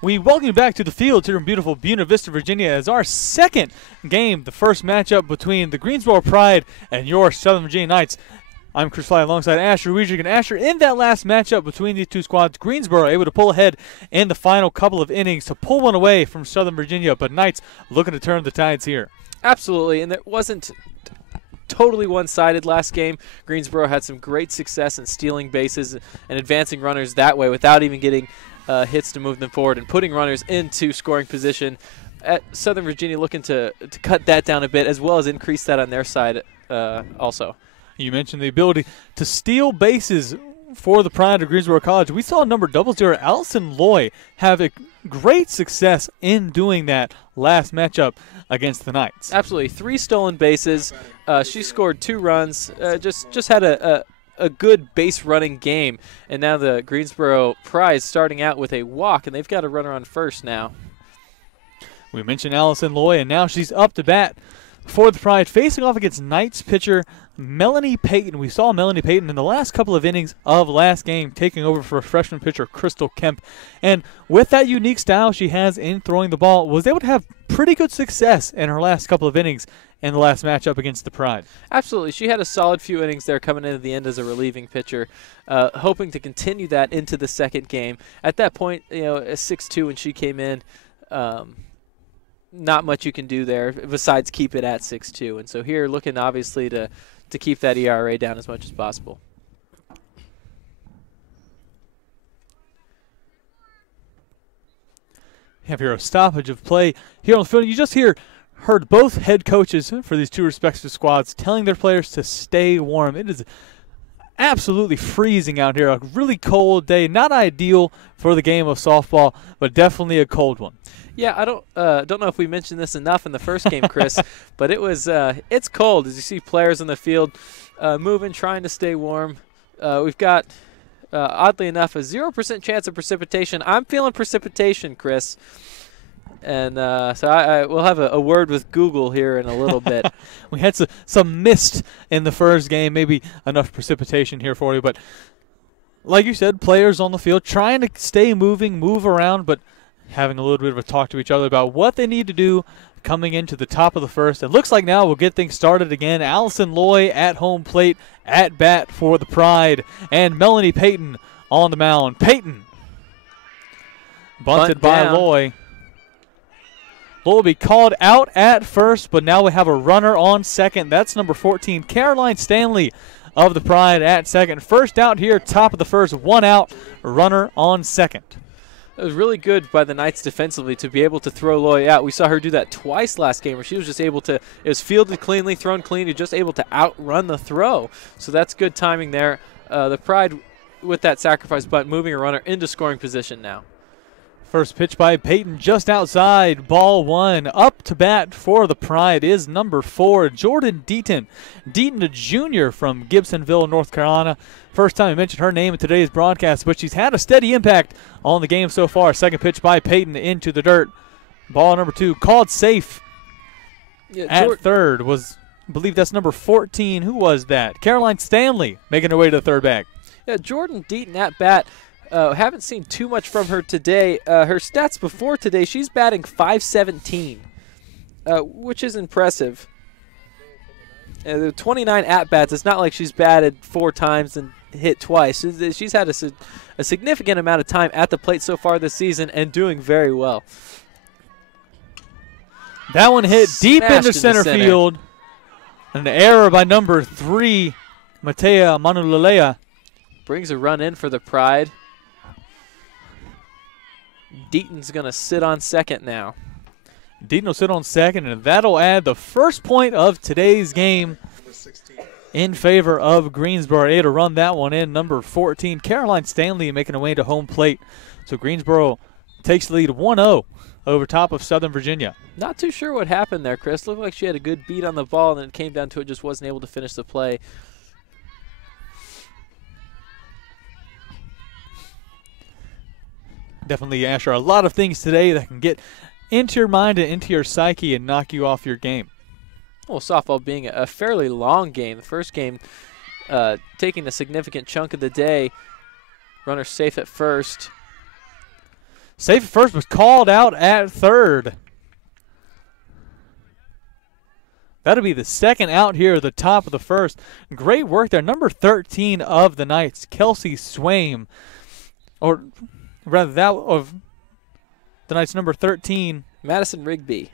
We welcome you back to the field here in beautiful Buena Vista, Virginia, as our second game, the first matchup between the Greensboro Pride and your Southern Virginia Knights. I'm Chris Fly alongside Asher Weidrich. And Asher, in that last matchup between these two squads, Greensboro able to pull ahead in the final couple of innings to pull one away from Southern Virginia, but Knights looking to turn the tides here. Absolutely, and it wasn't totally one-sided last game. Greensboro had some great success in stealing bases and advancing runners that way without even getting hits to move them forward and putting runners into scoring position. At Southern Virginia looking to cut that down a bit as well as increase that on their side also. You mentioned the ability to steal bases for the Pride of Greensboro College. We saw number 00, Allison Loy, have a great success in doing that last matchup against the Knights. Absolutely. 3 stolen bases. She scored 2 runs. Just had a good base running game. And now the Greensboro Pride starting out with a walk, and they've got a runner on first now. We mentioned Allison Loy, and now she's up to bat for the Pride, facing off against Knights pitcher Melanie Payton. We saw Melanie Payton in the last couple of innings of last game taking over for freshman pitcher Crystal Kemp. And with that unique style she has in throwing the ball, was able to have pretty good success in her last couple of innings in the last matchup against the Pride. Absolutely. She had a solid few innings there coming into the end as a relieving pitcher, hoping to continue that into the second game. At that point, a 6-2 when she came in, not much you can do there besides keep it at 6-2. And so here looking obviously to keep that ERA down as much as possible. Have here a stoppage of play here on the field. You just heard both head coaches for these two respective squads telling their players to stay warm. It is absolutely freezing out here. A really cold day. Not ideal for the game of softball, but definitely a cold one. Yeah, I don't know if we mentioned this enough in the first game, Chris, but it's cold as you see players on the field moving, trying to stay warm. We've got, oddly enough, a 0% chance of precipitation. I'm feeling precipitation, Chris. And so we'll have a word with Google here in a little bit. We had some mist in the first game, maybe enough precipitation here for you. But like you said, players on the field trying to stay moving, move around, but having a little bit of a talk to each other about what they need to do coming into the top of the first. It looks like now we'll get things started again. Allison Loy at home plate, at bat for the Pride, and Melanie Payton on the mound. Payton bunted by Loy. Loy will be called out at first, but now we have a runner on second. That's number 14, Caroline Stanley of the Pride at second. First out here, top of the first, 1 out, runner on second. It was really good by the Knights defensively to be able to throw Loy out. We saw her do that twice last game where she was just able to, it was fielded cleanly, thrown clean, just able to outrun the throw. So that's good timing there. The Pride with that sacrifice bunt moving a runner into scoring position now. First pitch by Payton just outside, ball 1. Up to bat for the Pride is number 4, Jordan Deaton. Deaton, a junior from Gibsonville, North Carolina. First time I mentioned her name in today's broadcast, but she's had a steady impact on the game so far. Second pitch by Payton into the dirt. Ball number 2 called safe at third was, I believe that's number 14. Who was that? Caroline Stanley making her way to the third bag. Yeah, Jordan Deaton at bat. Haven't seen too much from her today. Her stats before today, she's batting .517, which is impressive. The 29 at-bats, it's not like she's batted 4 times and hit twice. She's had a significant amount of time at the plate so far this season and doing very well. That one hit deep into center field. An error by number 3, Matea Manulelea. Brings a run in for the Pride. Deaton's going to sit on second now. Deaton will sit on second, and that'll add the first point of today's game in favor of Greensboro. Able to run that one in, number 14, Caroline Stanley making her way to home plate. So Greensboro takes the lead 1-0 over top of Southern Virginia. Not too sure what happened there, Chris. Looked like she had a good beat on the ball, and then it came down to it, just wasn't able to finish the play. Definitely, Asher, a lot of things today that can get into your mind and into your psyche and knock you off your game. Well, softball being a fairly long game. The first game taking a significant chunk of the day. Runner safe at first. Safe at first was called out at third. That'll be the second out here at the top of the first. Great work there. Number 13 of the Knights, Kelsey Swaim. Or rather, that of the Knights, number 13. Madison Rigby.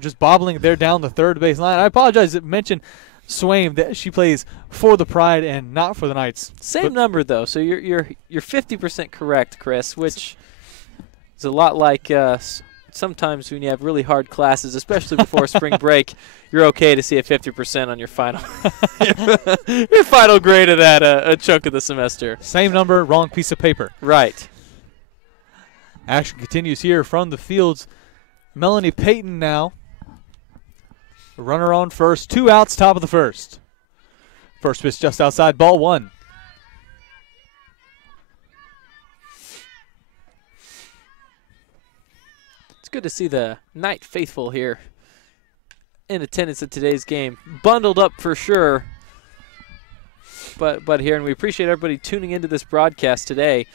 Just bobbling there down the third base line. I apologize to mention Swaim that she plays for the Pride and not for the Knights. Same number though, so you're 50% correct, Chris, which is a lot like sometimes when you have really hard classes, especially before spring break, you're okay to see a 50% on your final your final grade of that a chunk of the semester. Same number, wrong piece of paper. Right. Action continues here from the fields. Melanie Payton now. Runner on first, 2 outs, top of the first. First pitch just outside, ball 1. It's good to see the Knight faithful here in attendance at today's game. Bundled up for sure, but here, and we appreciate everybody tuning into this broadcast today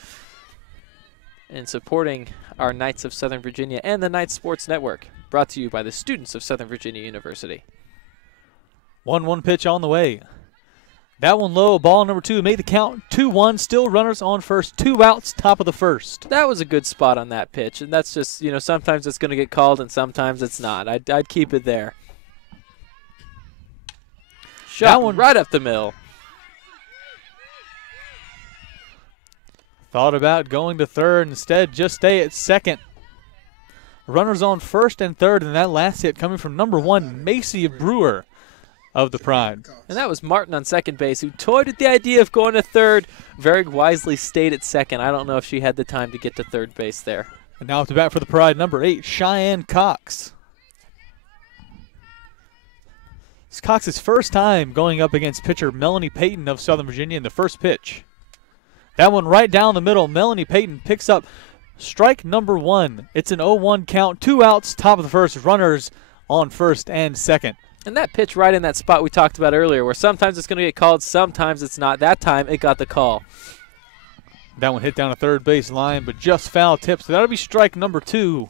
and supporting our Knights of Southern Virginia and the Knights Sports Network, brought to you by the students of Southern Virginia University. 1-1 pitch on the way. That one low, ball number 2, made the count 2-1, still runners on first, 2 outs, top of the first. That was a good spot on that pitch, and that's just, sometimes it's going to get called and sometimes it's not. I'd keep it there. Shot that one right up the middle. Thought about going to third, instead just stay at second. Runners on first and third, and that last hit coming from number 1, Macy Brewer of the Pride. And that was Martin on second base, who toyed with the idea of going to third, very wisely stayed at second. I don't know if she had the time to get to third base there. And now up to bat for the Pride, number 8, Cheyenne Cox. It's Cox's first time going up against pitcher Melanie Payton of Southern Virginia in the first pitch. That one right down the middle. Melanie Payton picks up strike number 1. It's an 0-1 count, 2 outs, top of the first, runners on first and second. And that pitch right in that spot we talked about earlier, where sometimes it's going to get called, sometimes it's not. That time it got the call. That one hit down a third base line, but just foul tip. So that'll be strike number 2.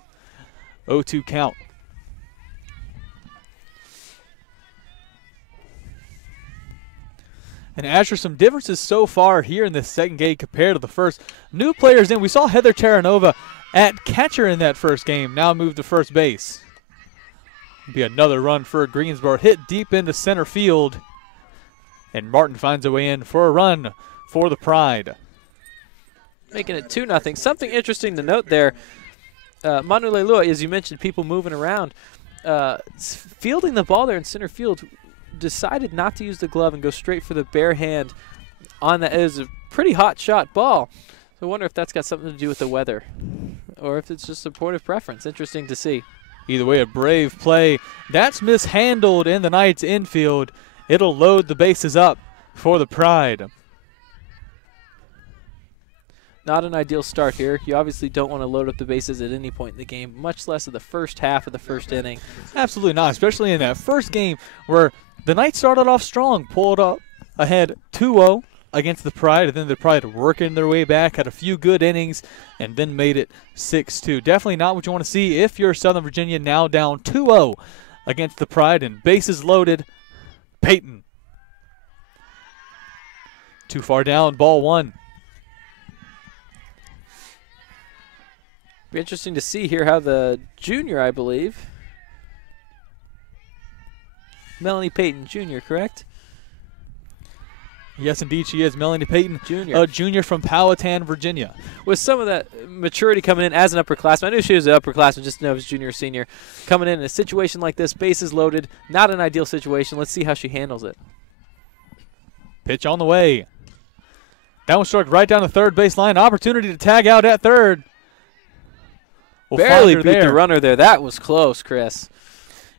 0-2 count. And as for some differences so far here in this second game compared to the first, new players in. We saw Heather Terranova at catcher in that first game, now moved to first base. Be another run for Greensboro, hit deep into center field. And Martin finds a way in for a run for the Pride. Making it 2-0. Something interesting to note there, Manu Leilua, as you mentioned, people moving around, fielding the ball there in center field, decided not to use the glove and go straight for the bare hand on that. It was a pretty hot shot ball. So I wonder if that's got something to do with the weather or if it's just supportive preference. Interesting to see. Either way, a brave play. That's mishandled in the Knights infield. It'll load the bases up for the Pride. Not an ideal start here. You obviously don't want to load up the bases at any point in the game, much less of the first half of the first inning. Absolutely not, especially in that first game where the Knights started off strong, pulled up ahead 2-0 against the Pride, and then the Pride working their way back, had a few good innings, and then made it 6-2. Definitely not what you want to see if you're Southern Virginia, now down 2-0 against the Pride, and bases loaded. Payton. Too far down, ball 1. Be interesting to see here how the junior, I believe, Melanie Payton, junior, correct? Yes, indeed, she is. Melanie Payton, junior. A junior from Powhatan, Virginia. With some of that maturity coming in as an upperclassman, I knew she was an upperclassman, just to know if it was junior or senior. Coming in a situation like this, bases loaded, not an ideal situation. Let's see how she handles it. Pitch on the way. That one struck right down the third base line. Opportunity to tag out at third. We'll barely beat the runner there. That was close, Chris.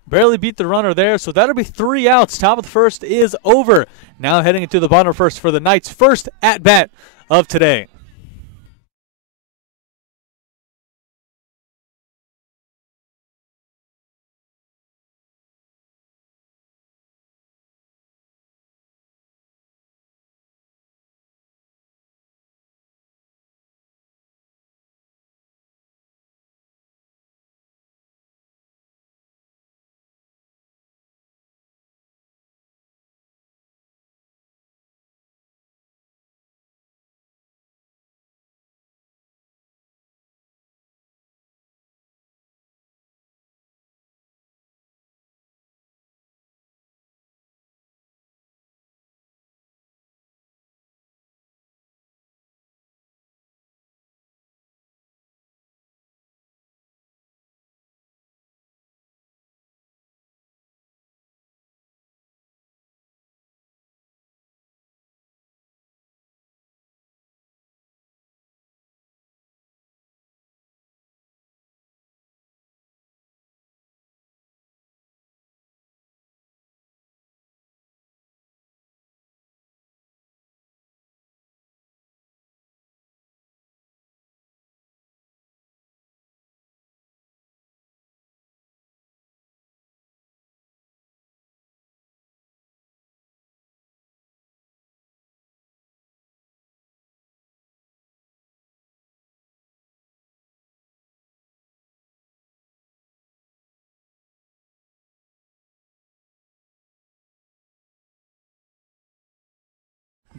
Barely beat the runner there, so that'll be 3 outs. Top of the first is over. Now heading into the bottom of first for the Knights' first at-bat of today.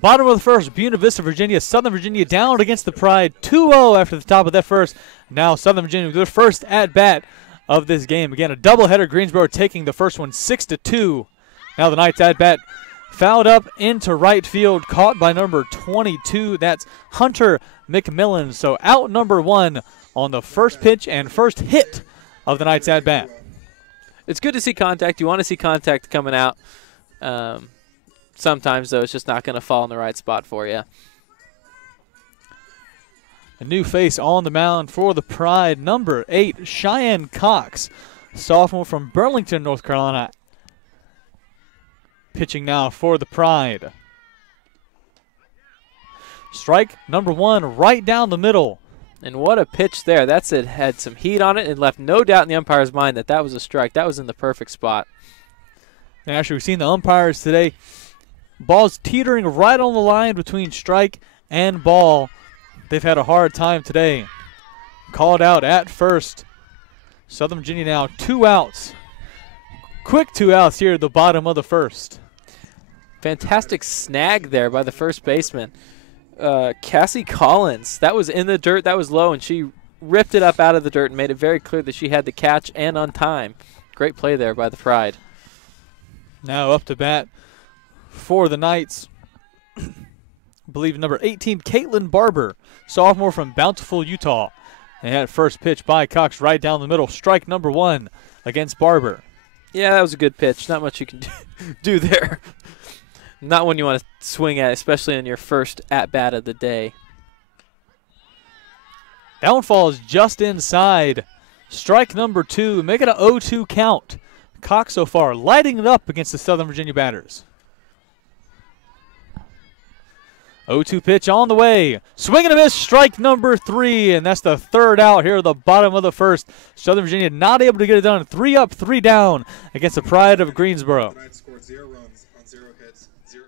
Bottom of the first, Buena Vista, Virginia. Southern Virginia down against the Pride 2-0 after the top of that first. Now Southern Virginia with their first at-bat of this game. Again, a doubleheader. Greensboro taking the first one 6-2. Now the Knights at-bat fouled up into right field, caught by number 22. That's Hunter McMillan. So out number 1 on the first pitch and first hit of the Knights at-bat. It's good to see contact. You want to see contact coming out. Sometimes, though, it's just not going to fall in the right spot for you. A new face on the mound for the Pride, number 8, Cheyenne Cox, sophomore from Burlington, North Carolina. Pitching now for the Pride. Strike number 1 right down the middle. And what a pitch there. That's it. Had some heat on it and left no doubt in the umpire's mind that that was a strike. That was in the perfect spot. And actually, we've seen the umpires today. Ball's teetering right on the line between strike and ball. They've had a hard time today. Called out at first. Southern Virginia now 2 outs. Quick 2 outs here at the bottom of the first. Fantastic snag there by the first baseman. Cassie Collins. That was in the dirt. That was low, and she ripped it up out of the dirt and made it very clear that she had the catch and on time. Great play there by the Pride. Now up to bat for the Knights, I believe number 18, Caitlin Barber, sophomore from Bountiful, Utah. They had first pitch by Cox right down the middle. Strike number 1 against Barber. Yeah, that was a good pitch. Not much you can do there. Not one you want to swing at, especially in your first at-bat of the day. That one falls just inside. Strike number 2. Make it an 0-2 count. Cox so far lighting it up against the Southern Virginia batters. 0-2 pitch on the way. Swing and a miss, strike number 3, and that's the third out here at the bottom of the first. Southern Virginia not able to get it done. 3 up, 3 down against the Pride of Greensboro. Pride scored 0 runs on 0 hits, 0.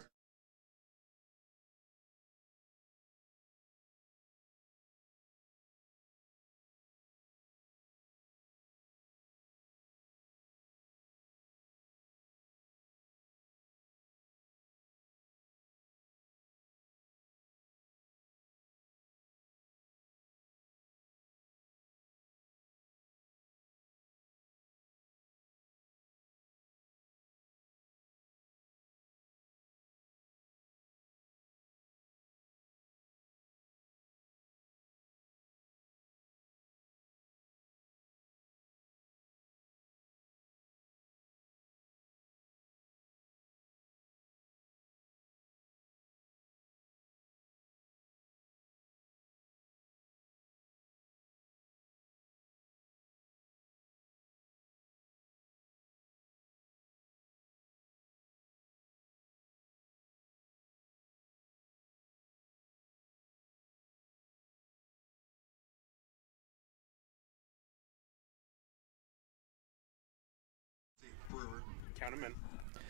Brewer, count them in.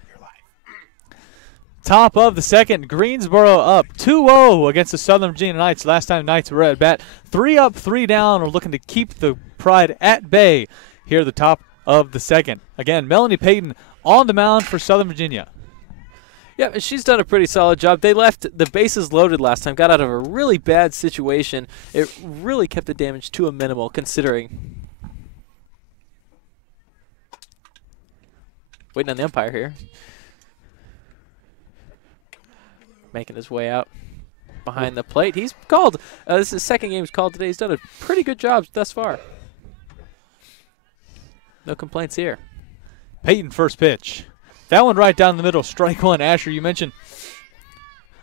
You're live. Top of the second, Greensboro up 2-0 against the Southern Virginia Knights. Last time Knights were at bat. 3 up, 3 down. We're looking to keep the Pride at bay here at the top of the second. Again, Melanie Payton on the mound for Southern Virginia. Yeah, she's done a pretty solid job. They left the bases loaded last time, got out of a really bad situation. It really kept the damage to a minimal considering. Waiting on the umpire here. Making his way out behind the plate. He's called. This is his second game he's called today. He's done a pretty good job thus far. No complaints here. Payton first pitch. That one right down the middle. Strike 1. Asher, you mentioned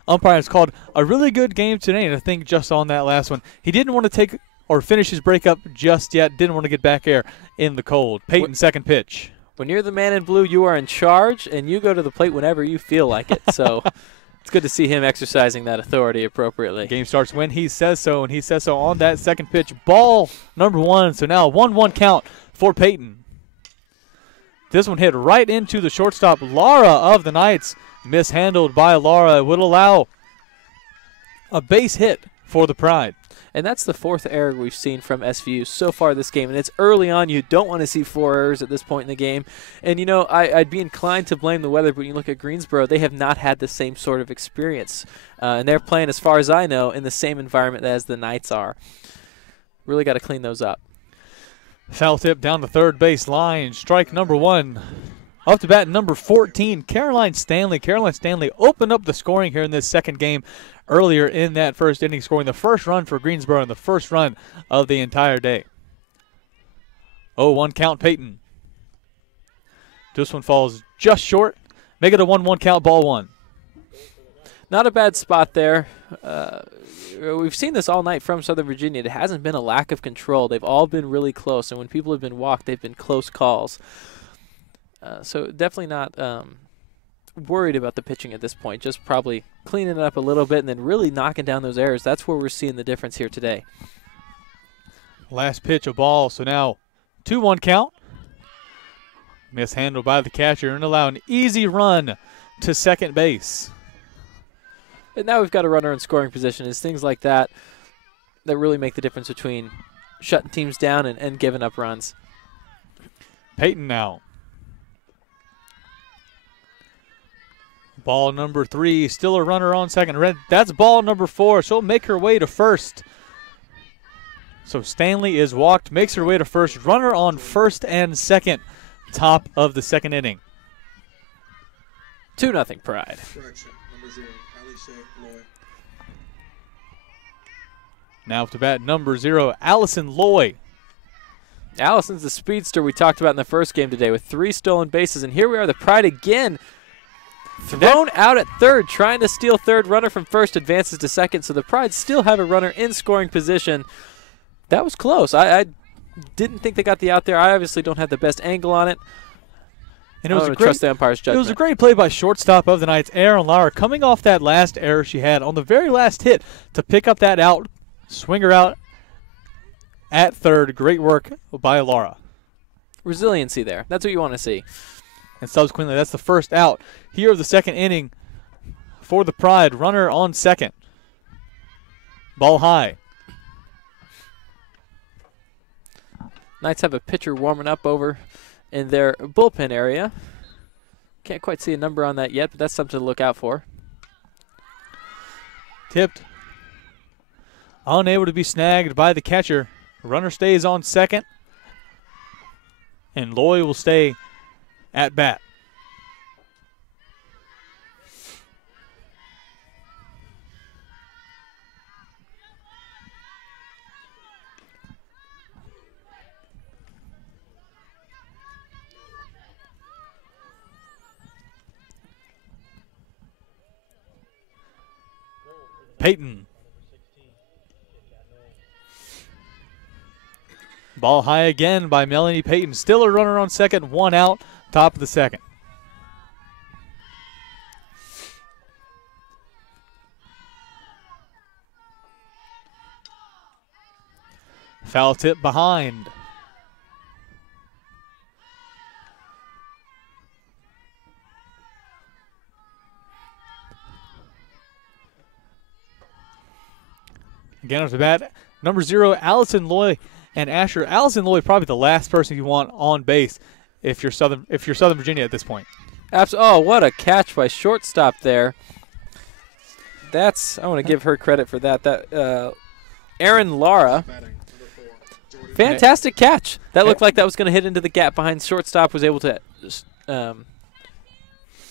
umpires called a really good game today, and I think just on that last one. He didn't want to take or finish his breakup just yet. Didn't want to get back there in the cold. Payton second pitch. When you're the man in blue, you are in charge, and you go to the plate whenever you feel like it. So it's good to see him exercising that authority appropriately. Game starts when he says so, and he says so on that second pitch. Ball number 1. So now 1-1 count for Payton. This one hit right into the shortstop, Laura of the Knights. Mishandled by Laura. It would allow a base hit for the Pride. And that's the 4th error we've seen from SVU so far this game. And it's early on. You don't want to see 4 errors at this point in the game. And, you know, I'd be inclined to blame the weather, but when you look at Greensboro, they have not had the same sort of experience. And they're playing, as far as I know, in the same environment as the Knights are. Really got to clean those up. Foul tip down the third base line. Strike number 1. Up to bat number 14, Caroline Stanley. Caroline Stanley opened up the scoring here in this second game earlier in that first inning, scoring the first run for Greensboro and the first run of the entire day. 0-1 count, Peyton. This one falls just short. Make it a 1-1 count, ball 1. Not a bad spot there. We've seen this all night from Southern Virginia. It hasn't been a lack of control. They've all been really close, and when people have been walked, they've been close calls. So definitely not worried about the pitching at this point. Just probably cleaning it up a little bit and then really knocking down those errors. That's where we're seeing the difference here today. Last pitch, a ball. So now 2-1 count. Mishandled by the catcher and allow an easy run to second base. And now we've got a runner in scoring position. It's things like that that really make the difference between shutting teams down and giving up runs. Peyton now. Ball number 3, still a runner on second. That's ball number 4. She'll make her way to first. So Stanley is walked, makes her way to first. Runner on first and second, top of the second inning. 2-0 Pride. Correction. Number 0, Alice Loy. Now up to bat number 0, Allison Loy. Allison's the speedster we talked about in the first game today with 3 stolen bases. And here we are, the Pride again. Thrown out at third, trying to steal third. Runner from first advances to second, so the Pride still have a runner in scoring position. That was close. I didn't think they got the out there. I obviously don't have the best angle on it. And it was trust the umpire's judgment. It was a great play by shortstop of the Knights, Aaron Lauer, coming off that last error she had on the very last hit to pick up that out, swing her out at third. Great work by Laura. Resiliency there. That's what you want to see. And subsequently, that's the first out here of the second inning for the Pride. Runner on second. Ball high. Knights have a pitcher warming up over in their bullpen area. Can't quite see a number on that yet, but that's something to look out for. Tipped. Unable to be snagged by the catcher. Runner stays on second. And Loy will stay at bat. Peyton. Ball high again by Melanie Peyton. Still a runner on second, 1 out, top of the second. Foul tip behind. Again off the bat, number 0, Allison Loy and Asher. Allison Loy probably the last person you want on base if you're Southern Virginia at this point. Oh, what a catch by shortstop there. I want to give her credit for that. Aaron Lara. Fantastic catch. That looked like that was going to hit into the gap behind shortstop. Was able to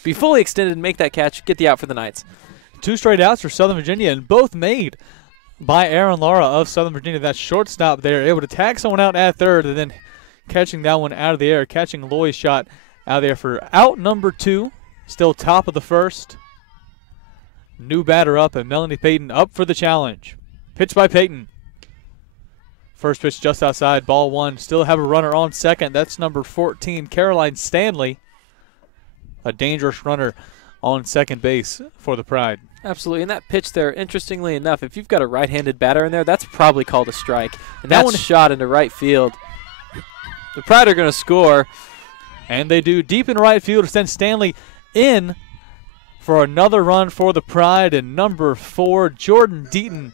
be fully extended and make that catch, get the out for the Knights. 2 straight outs for Southern Virginia, and both made by Aaron Lara of Southern Virginia. That shortstop there, able to tag someone out at third and then catching that one out of the air, catching Loy's shot out there for out number 2. Still top of the first. New batter up, and Melanie Peyton up for the challenge. Pitch by Peyton. First pitch just outside, ball 1. Still have a runner on second. That's number 14, Caroline Stanley. A dangerous runner on second base for the Pride. Absolutely, and that pitch there, interestingly enough, if you've got a right-handed batter in there, that's probably called a strike. And that one's shot into right field. The Pride are going to score. And they do, deep in right field to send Stanley in for another run for the Pride. And number 4, Jordan Deaton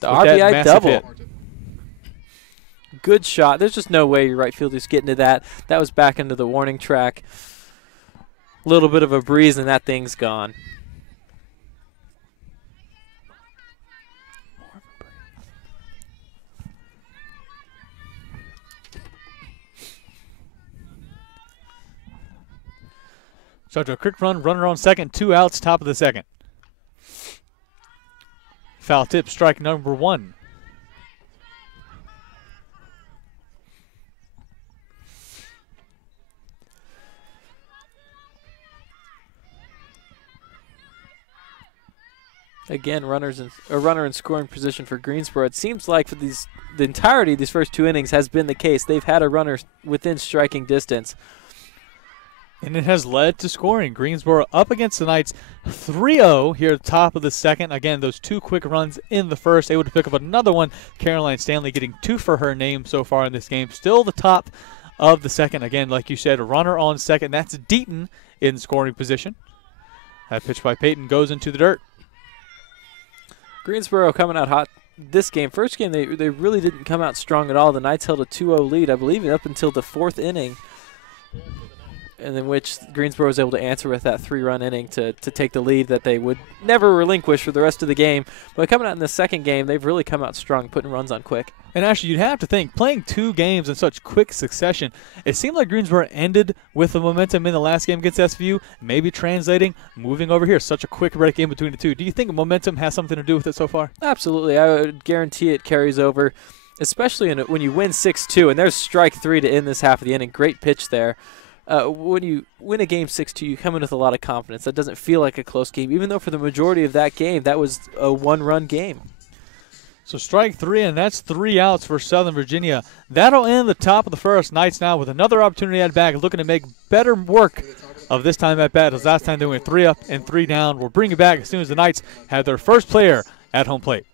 The with that RBI massive double. hit. Good shot. There's just no way your right fielder's getting to that. That was back into the warning track. Little bit of a breeze, and that thing's gone. So after a quick run, runner on second, 2 outs, top of the second. Foul tip, strike number 1. Again, a runner in scoring position for Greensboro. It seems like for the entirety of these first 2 innings has been the case. They've had a runner within striking distance. And it has led to scoring. Greensboro up against the Knights 3-0 here at the top of the second. Again, those 2 quick runs in the first, able to pick up another one. Caroline Stanley getting 2 for her name so far in this game. Still the top of the second. Again, like you said, runner on second. That's Deaton in scoring position. That pitch by Peyton goes into the dirt. Greensboro coming out hot this game. First game, they really didn't come out strong at all. The Knights held a 2-0 lead, I believe, up until the 4th inning, and in which Greensboro was able to answer with that 3-run inning to take the lead that they would never relinquish for the rest of the game. But coming out in the second game, they've really come out strong, putting runs on quick. And actually, you'd have to think, playing 2 games in such quick succession, it seemed like Greensboro ended with the momentum in the last game against SVU, maybe translating, moving over here. Such a quick break in between the 2. Do you think momentum has something to do with it so far? Absolutely. I would guarantee it carries over, especially when you win 6-2, and there's strike 3 to end this half of the inning. Great pitch there. When you win a game 6-2, you come in with a lot of confidence. That doesn't feel like a close game, even though for the majority of that game, that was a 1-run game. So strike 3, and that's 3 outs for Southern Virginia. That'll end the top of the first. Knights now with another opportunity at bat, looking to make better work of this time at bat. As last time they went 3 up and 3 down. We'll bring it back as soon as the Knights have their first player at home plate.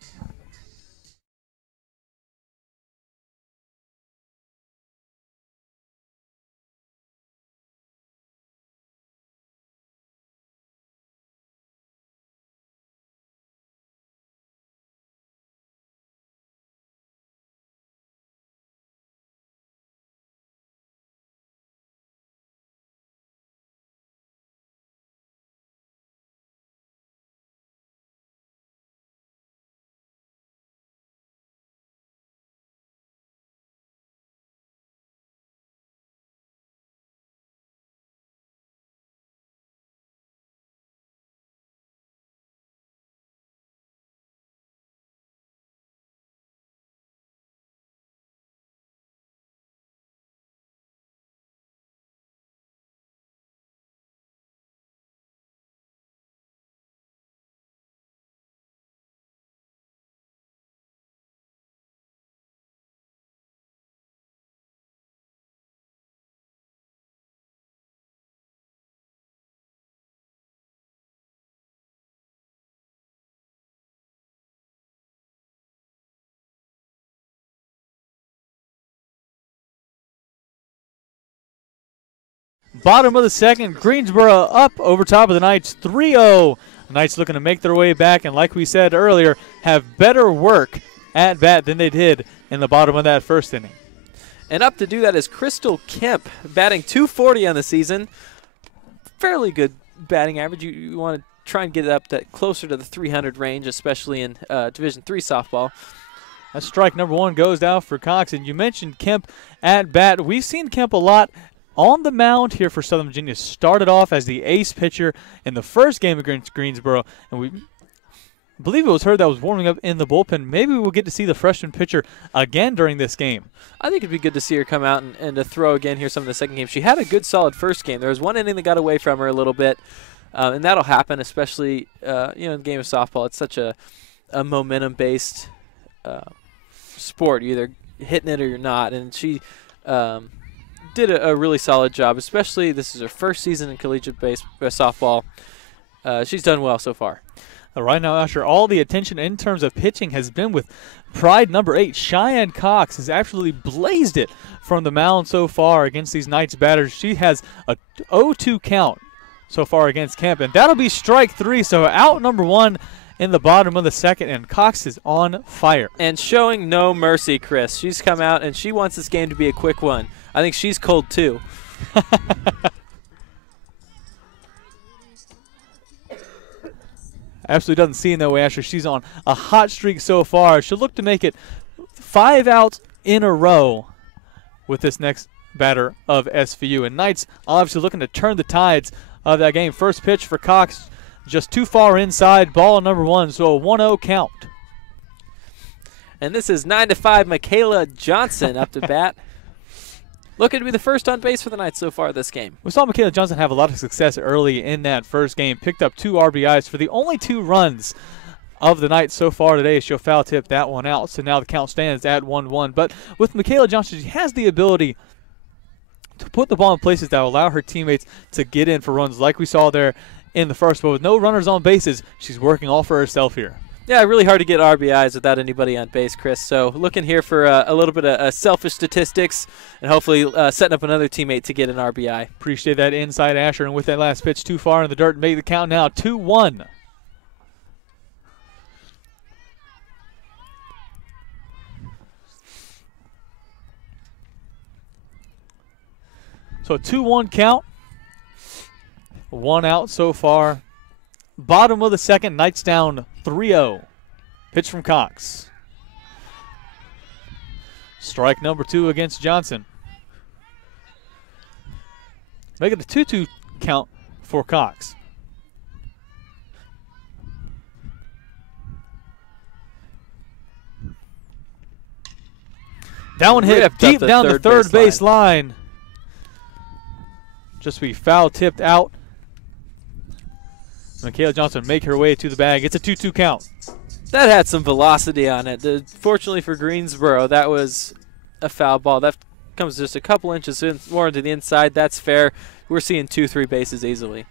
Bottom of the second, Greensboro up over top of the Knights 3-0. The Knights looking to make their way back, and like we said earlier, have better work at bat than they did in the bottom of that first inning. And up to do that is Crystal Kemp, batting .240 on the season. Fairly good batting average. You want to try and get it up closer to the 300 range, especially in Division III softball. That strike number 1 goes down for Cox. And you mentioned Kemp at bat. We've seen Kemp a lot on the mound here for Southern Virginia. Started off as the ace pitcher in the first game against Greensboro, and we believe it was her that was warming up in the bullpen. Maybe we'll get to see the freshman pitcher again during this game. I think it'd be good to see her come out and to throw again here some of the second game. She had a good, solid first game. There was one inning that got away from her a little bit, and that'll happen, especially in the game of softball. It's such a momentum-based sport. You're either hitting it or you're not, and she did a really solid job, especially this is her first season in collegiate softball. She's done well so far. Right now, Asher, all the attention in terms of pitching has been with Pride number 8. Cheyenne Cox has absolutely blazed it from the mound so far against these Knights batters. She has a 0-2 count so far against Kemp, and that'll be strike 3. So out number 1 in the bottom of the second, and Cox is on fire. And showing no mercy, Chris. She's come out, and she wants this game to be a quick one. I think she's cold, too. Absolutely doesn't seem that way, Asher. She's on a hot streak so far. She'll look to make it 5 outs in a row with this next batter of SVU. And Knights obviously looking to turn the tides of that game. First pitch for Cox, just too far inside, ball number 1, so a 1-0 count. And this is 9-5 Michaela Johnson up to bat. Looking to be the first on base for the Knights so far this game. We saw Michaela Johnson have a lot of success early in that first game. Picked up 2 RBIs for the only 2 runs of the night so far today. She'll foul tip that one out, so now the count stands at 1-1. But with Michaela Johnson, she has the ability to put the ball in places that will allow her teammates to get in for runs like we saw there in the first. But with no runners on bases, she's working all for herself here. Yeah, really hard to get RBIs without anybody on base, Chris. So looking here for a little bit of selfish statistics and hopefully setting up another teammate to get an RBI. Appreciate that inside, Asher. And with that last pitch too far in the dirt, make the count now 2-1. So a 2-1 count. 1 out so far. Bottom of the second, Knights down 3-0. Pitch from Cox. Strike number 2 against Johnson. Make it a 2-2 count for Cox. That one hit deep down the third base line. Just be foul tipped out. Michaela Johnson make her way to the bag. It's a 2-2 count. That had some velocity on it. Fortunately for Greensboro, that was a foul ball. That comes just a couple inches more into the inside. That's fair. We're seeing 2-3 bases easily.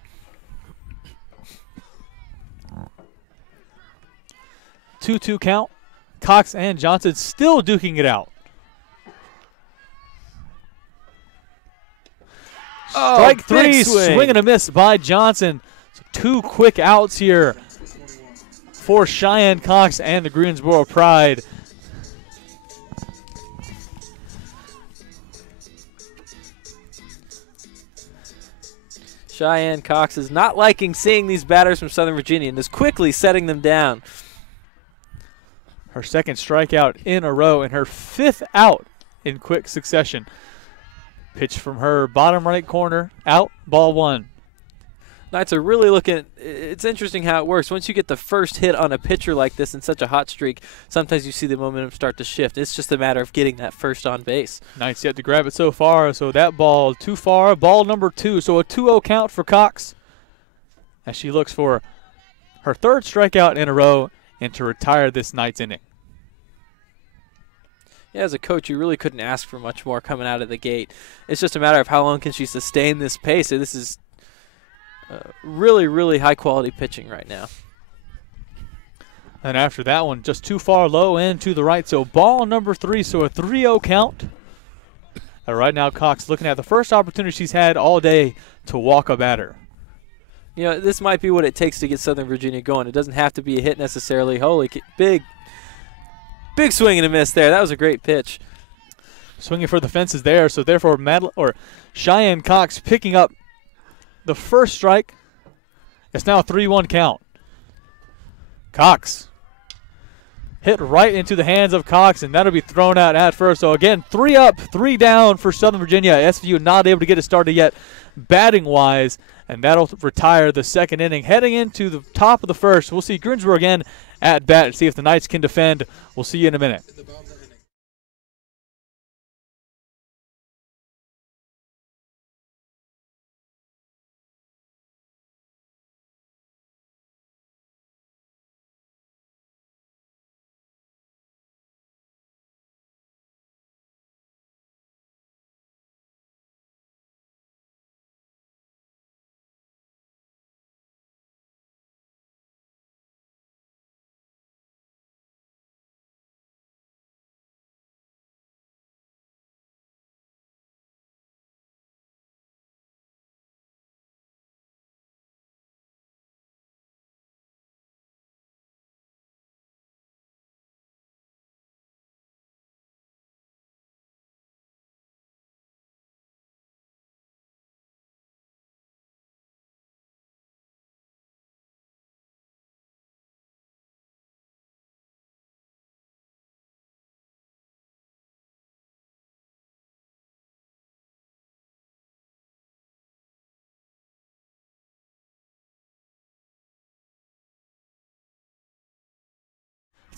2-2 count. Cox and Johnson still duking it out. Strike 3, swing and a miss by Johnson. 2 quick outs here for Cheyenne Cox and the Greensboro Pride. Cheyenne Cox is not liking seeing these batters from Southern Virginia and is quickly setting them down. Her second strikeout in a row and her 5th out in quick succession. Pitch from her bottom right corner, out, ball 1. Knights are really looking – it's interesting how it works. Once you get the first hit on a pitcher like this in such a hot streak, sometimes you see the momentum start to shift. It's just a matter of getting that first on base. Knights yet to grab it so far, so that ball too far. Ball number 2, so a 2-0 count for Cox as she looks for her 3rd strikeout in a row and to retire this Knights inning. Yeah, as a coach, you really couldn't ask for much more coming out of the gate. It's just a matter of how long can she sustain this pace. So this is really, really high-quality pitching right now. And after that one, just too far low and to the right. So ball number 3, so a 3-0 count. And right now, Cox looking at the first opportunity she's had all day to walk a batter. You know, this might be what it takes to get Southern Virginia going. It doesn't have to be a hit necessarily. Holy, big swing and a miss there. That was a great pitch. Swinging for the fences there, so therefore Cheyenne Cox picking up the first strike. It's now a 3-1 count. Cox hit right into the hands of Cox, and that'll be thrown out at first. So again, 3 up, 3 down for Southern Virginia. SVU not able to get it started yet batting-wise, and that'll retire the second inning. Heading into the top of the first, we'll see Greensboro again at bat and see if the Knights can defend. We'll see you in a minute.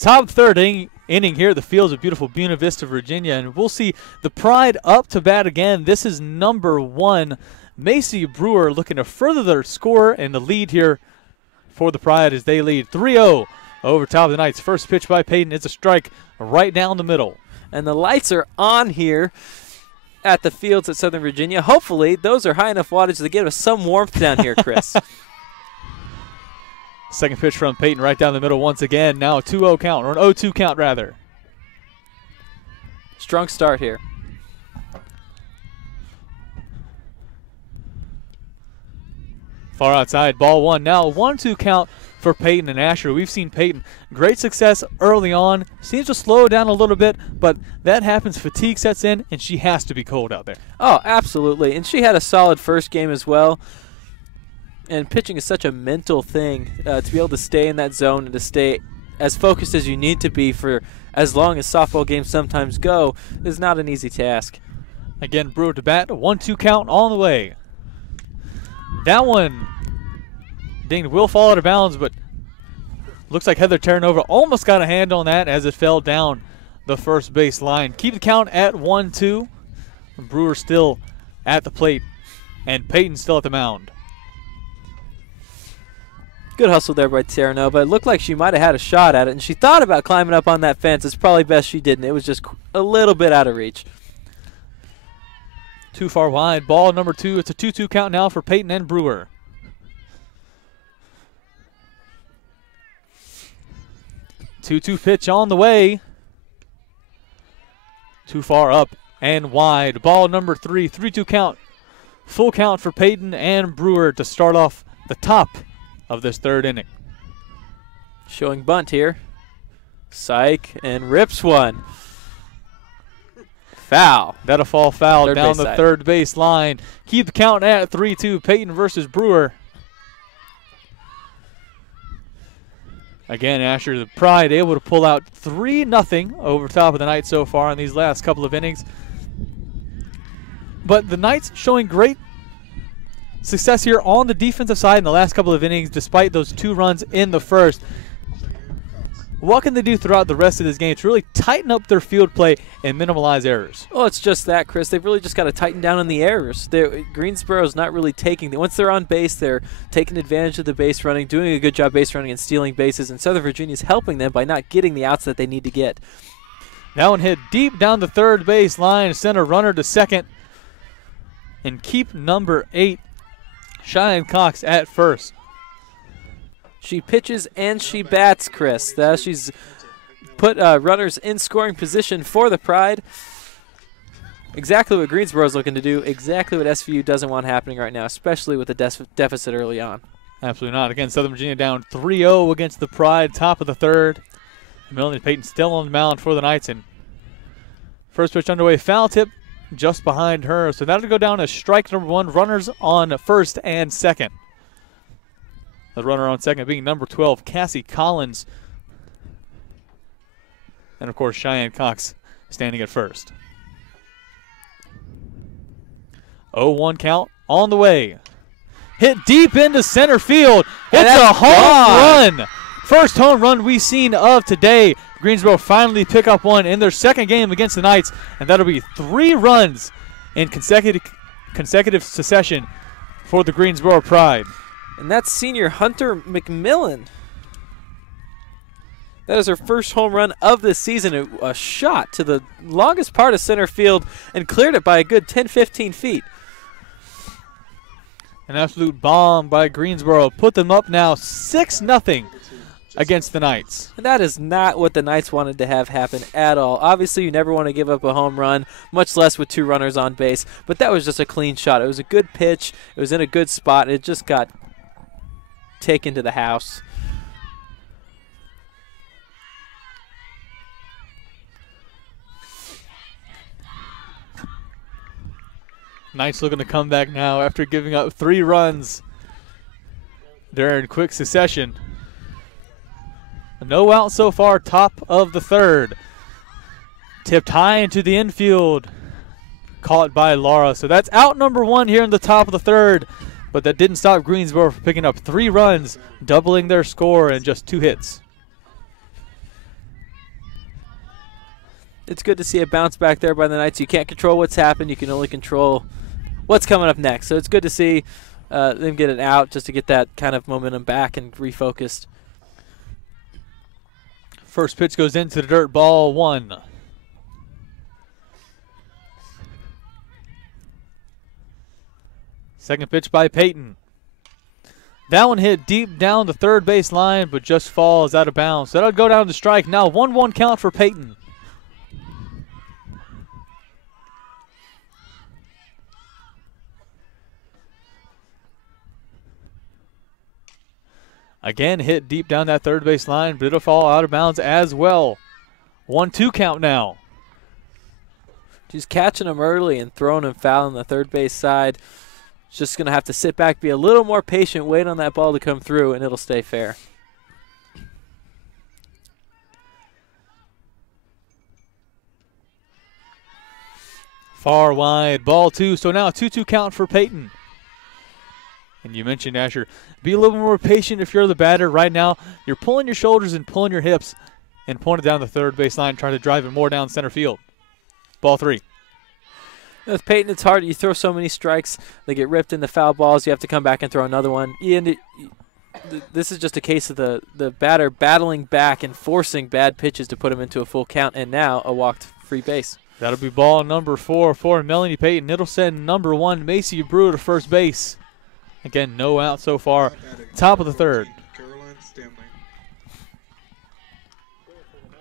Top third inning here at the fields of beautiful Buena Vista, Virginia, and we'll see the Pride up to bat again. This is number 1. Macy Brewer looking to further their score and the lead here for the Pride as they lead 3-0 over top of the Knights. First pitch by Peyton is a strike right down the middle. And the lights are on here at the fields at Southern Virginia. Hopefully those are high enough wattage to give us some warmth down here, Chris. Second pitch from Peyton right down the middle once again. Now a 2-0 count, or an 0-2 count rather. Strong start here. Far outside, ball 1. Now a 1-2 count for Peyton and Asher. We've seen Peyton great success early on. Seems to slow down a little bit, but that happens. Fatigue sets in, and she has to be cold out there. Oh, absolutely. And she had a solid first game as well. And pitching is such a mental thing. To be able to stay in that zone and to stay as focused as you need to be for as long as softball games sometimes go is not an easy task. Again, Brewer to bat. A 1-2 count on the way. That one dinged, will fall out of bounds, but looks like Heather Terranova almost got a hand on that as it fell down the first base line. Keep the count at 1-2. Brewer still at the plate, and Peyton still at the mound. Good hustle there by Terranova. It looked like she might have had a shot at it, and she thought about climbing up on that fence. It's probably best she didn't. It was just a little bit out of reach. Too far wide. Ball number 2. It's a 2-2 count now for Peyton and Brewer. Two-two pitch on the way. Too far up and wide. Ball number 3. 3-2 count. Full count for Peyton and Brewer to start off the top of this third inning. Showing bunt here. Psych, and rips one. Foul. That'll fall foul Third down base the side. third base line. Keep the count at 3-2. Peyton versus Brewer. Again, Asher, the Pride able to pull out 3-0 over top of the Knights so far in these last couple of innings. But the Knights showing great success here on the defensive side in the last couple of innings despite those 2 runs in the first. What can they do throughout the rest of this game to really tighten up their field play and minimize errors? Well, it's just that, Chris. They've really just got to tighten down on the errors. Greensboro's not really taking – once they're on base, they're taking advantage of the base running, doing a good job base running and stealing bases, and Southern Virginia's helping them by not getting the outs that they need to get. That one hit deep down the third base line, send a runner to second, and keep number 8, Cheyenne Cox, at first. She pitches and she bats, Chris. She's put runners in scoring position for the Pride. Exactly what Greensboro's looking to do, exactly what SVU doesn't want happening right now, especially with the deficit early on. Absolutely not. Again, Southern Virginia down 3-0 against the Pride, top of the third. Melanie Peyton still on the mound for the Knights. And first pitch underway, foul tip just behind her. So that'll go down as strike number 1, runners on first and second. The runner on second being number 12, Cassie Collins. And, of course, Cheyenne Cox standing at first. 0-1 count on the way. Hit deep into center field. It's a home run. First home run we've seen of today. Greensboro finally pick up one in their second game against the Knights, and that'll be 3 runs in consecutive succession for the Greensboro Pride. And that's senior Hunter McMillan. That is her first home run of the season. A shot to the longest part of center field and cleared it by a good 10-15 feet. An absolute bomb by Greensboro. Put them up now 6-0 against the Knights. And that is not what the Knights wanted to have happen at all. Obviously, you never want to give up a home run, much less with 2 runners on base. But that was just a clean shot. It was a good pitch. It was in a good spot. It just got taken to the house. Knights looking to come back now after giving up 3 runs during quick succession. No out so far, top of the third. Tipped high into the infield. Caught by Laura. So that's out number 1 here in the top of the third. But that didn't stop Greensboro from picking up 3 runs, doubling their score in just 2 hits. It's good to see a bounce back there by the Knights. You can't control what's happened. You can only control what's coming up next. So it's good to see them get it out just to get that kind of momentum back and refocused. First pitch goes into the dirt, ball 1. Second pitch by Peyton. That one hit deep down the third base line, but just falls out of bounds. That'll go down to strike. Now 1-1 count for Peyton. Again, hit deep down that third base line, but it'll fall out of bounds as well. 1-2 count now. She's catching him early and throwing him foul on the third base side. Just going to have to sit back, be a little more patient, wait on that ball to come through, and it'll stay fair. Far wide, ball 2. So now a 2-2 count for Peyton. And you mentioned, Asher, be a little more patient if you're the batter. Right now, you're pulling your shoulders and pulling your hips and pulling it down the third base line, trying to drive it more down center field. Ball 3. With Peyton, it's hard. You throw so many strikes, they get ripped into foul balls. You have to come back and throw another one. This is just a case of the batter battling back and forcing bad pitches to put him into a full count, and now a walked free base. That'll be ball number 4 for Melanie Peyton. It'll send number 1, Macy Brewer, to first base. Again, no out so far. Top of the third.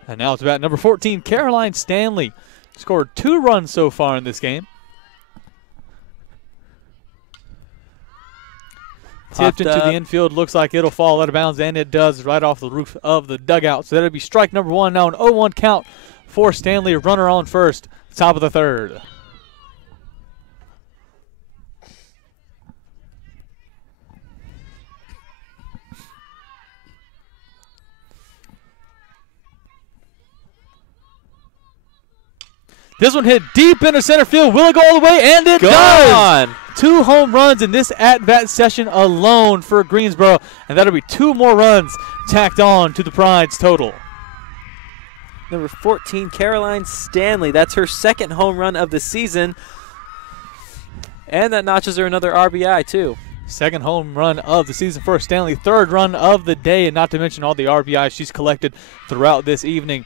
And now it's about number 14, Caroline Stanley. Scored 2 runs so far in this game. Tipped into the infield. Looks like it'll fall out of bounds, and it does, right off the roof of the dugout. So that'll be strike number 1. Now an 0-1 count for Stanley. Runner on first. Top of the third. This one hit deep into center field. Will it go all the way? And it does! 2 home runs in this at-bat session alone for Greensboro. And that'll be 2 more runs tacked on to the Pride's total. Number 14, Caroline Stanley. That's her 2nd home run of the season. And that notches her another RBI, too. 2nd home run of the season for Stanley. 3rd run of the day, and not to mention all the RBIs she's collected throughout this evening.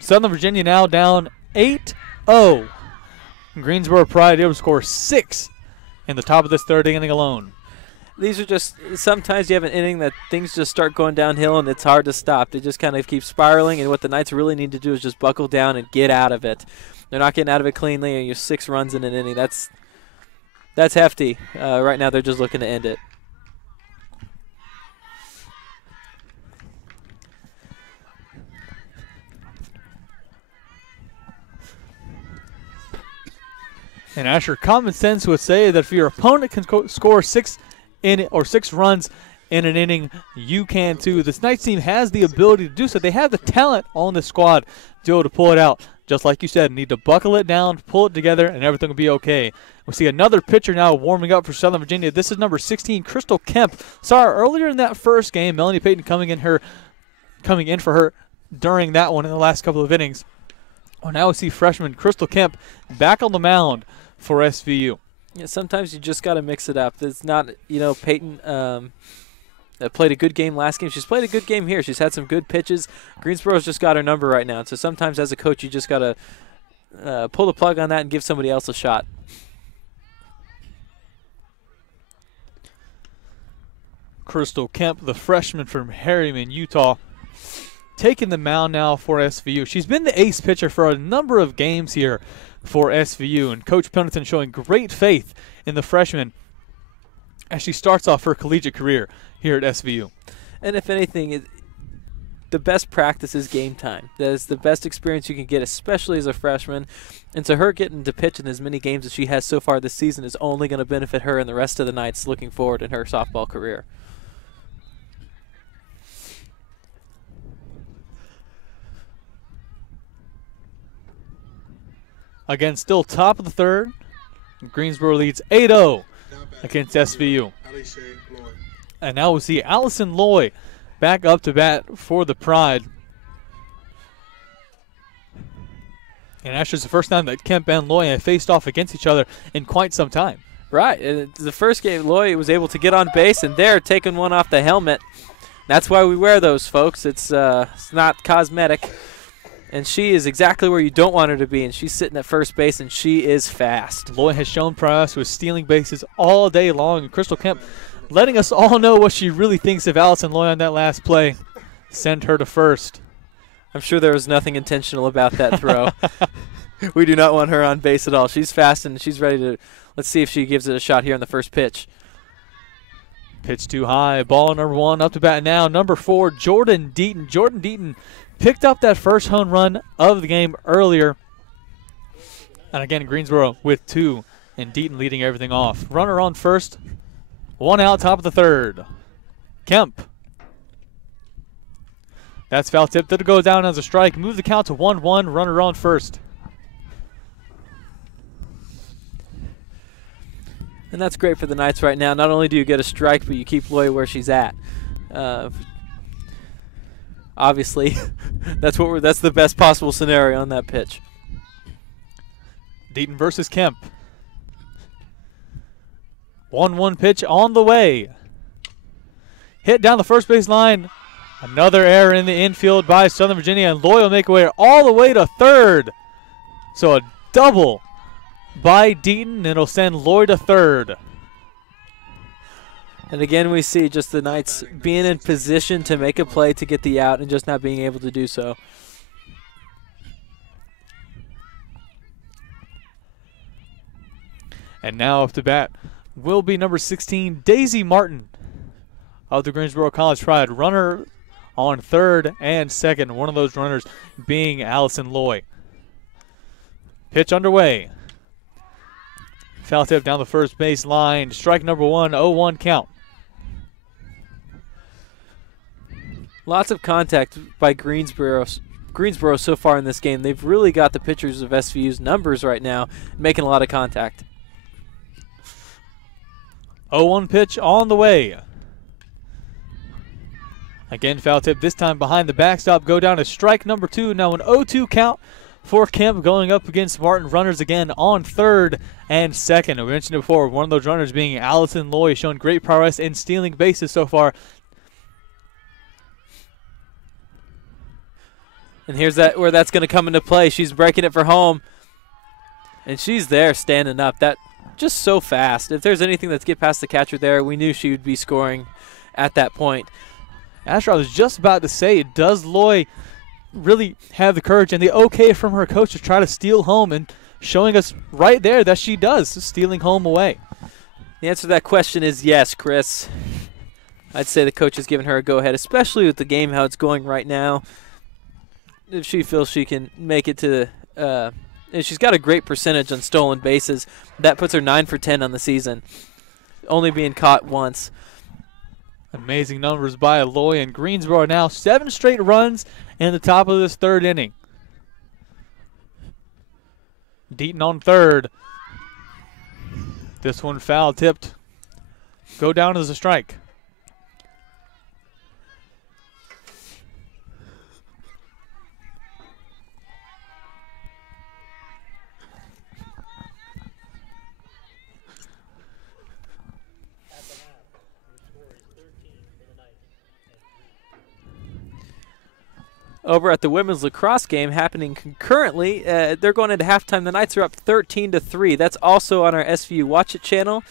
Southern Virginia now down 8-0. Greensboro Pride able to score 6 in the top of this 3rd inning alone. These are just, sometimes you have an inning that things just start going downhill and it's hard to stop. They just kind of keep spiraling, and what the Knights really need to do is just buckle down and get out of it. They're not getting out of it cleanly, and you're 6 runs in an inning. That's hefty. Right now they're just looking to end it. And Asher, common sense would say that if your opponent can score 6 runs in an inning, you can too. This Knights team has the ability to do so. They have the talent on the squad to be able to pull it out. Just like you said, need to buckle it down, pull it together, and everything will be okay. We see another pitcher now warming up for Southern Virginia. This is number 16, Crystal Kemp. Saw her earlier in that first game. Melanie Peyton coming in for her during that one in the last couple of innings. Well, now we see freshman Crystal Kemp back on the mound for SVU. Yeah, sometimes you just got to mix it up. It's not, Peyton played a good game last game. She's played a good game here. She's had some good pitches. Greensboro's just got her number right now. So sometimes as a coach, you just got to pull the plug on that and give somebody else a shot. Crystal Kemp, the freshman from Harriman, Utah, taking the mound now for SVU. She's been the ace pitcher for a number of games here for SVU, and Coach Pendleton showing great faith in the freshman as she starts off her collegiate career here at SVU. And if anything, the best practice is game time. That is the best experience you can get, especially as a freshman. And so her getting to pitch in as many games as she has so far this season is only going to benefit her and the rest of the Knights looking forward in her softball career. Again, still top of the 3rd. Greensboro leads 8-0 against SVU. And now we see Allison Loy back up to bat for the Pride. And actually, it's the first time that Kemp and Loy have faced off against each other in quite some time. Right. And the first game, Loy was able to get on base, and they're taking one off the helmet. That's why we wear those, folks. It's not cosmetic. And she is exactly where you don't want her to be, and she's sitting at first base, and she is fast. Loy has shown prowess with stealing bases all day long, and Crystal Kemp letting us all know what she really thinks of Allison Loy on that last play. Send her to first. I'm sure there was nothing intentional about that throw. We do not want her on base at all. She's fast, and she's ready to – let's see if she gives it a shot here on the first pitch. Pitch too high. Ball number 1 up to bat now. Number 4, Jordan Deaton. Jordan Deaton picked up that first home run of the game earlier. And again, Greensboro with 2, and Deaton leading everything off. Runner on first. 1 out, top of the third. Kemp. That's foul tip. That'll go down as a strike. Move the count to 1-1. Runner on first. And that's great for the Knights right now. Not only do you get a strike, but you keep Loy where she's at. Obviously, that's the best possible scenario on that pitch. Deaton versus Kemp. 1-1 pitch on the way. Hit down the first base line. Another error in the infield by Southern Virginia, and Loy will make her way all the way to third. So a double by Deaton, and it'll send Loy to third. And again, we see just the Knights being in position to make a play to get the out and just not being able to do so. And now up to bat will be number 16, Daisy Martin of the Greensboro College Pride. Runner on third and second, one of those runners being Allison Loy. Pitch underway. Foul tip down the first base line. Strike number 1, 0-1 count. Lots of contact by Greensboro so far in this game. They've really got the pitchers of SVU's numbers right now, making a lot of contact. 0-1 pitch on the way. Again, foul tip, this time behind the backstop. Go down to strike number 2. Now an 0-2 count for Kemp going up against Martin. Runners again on third and second. We mentioned it before, one of those runners being Allison Loy, showing great prowess in stealing bases so far. And here's where that's going to come into play. She's breaking it for home. And she's there standing up. That just so fast. If there's anything that's get past the catcher there, we knew she would be scoring at that point. Asher, I was just about to say, does Loy really have the courage and the okay from her coach to try to steal home, and showing us right there that she does, stealing home away? The answer to that question is yes, Chris. I'd say the coach has given her a go-ahead, especially with the game, how it's going right now. If she feels she can make it to and she's got a great percentage on stolen bases. That puts her 9 for 10 on the season, only being caught once. Amazing numbers by Loy, and Greensboro now 7 straight runs in the top of this third inning. Deaton on third. This one foul tipped. Go down as a strike. Over at the women's lacrosse game happening concurrently, they're going into halftime. The Knights are up 13-3. That's also on our SVU Watch It channel.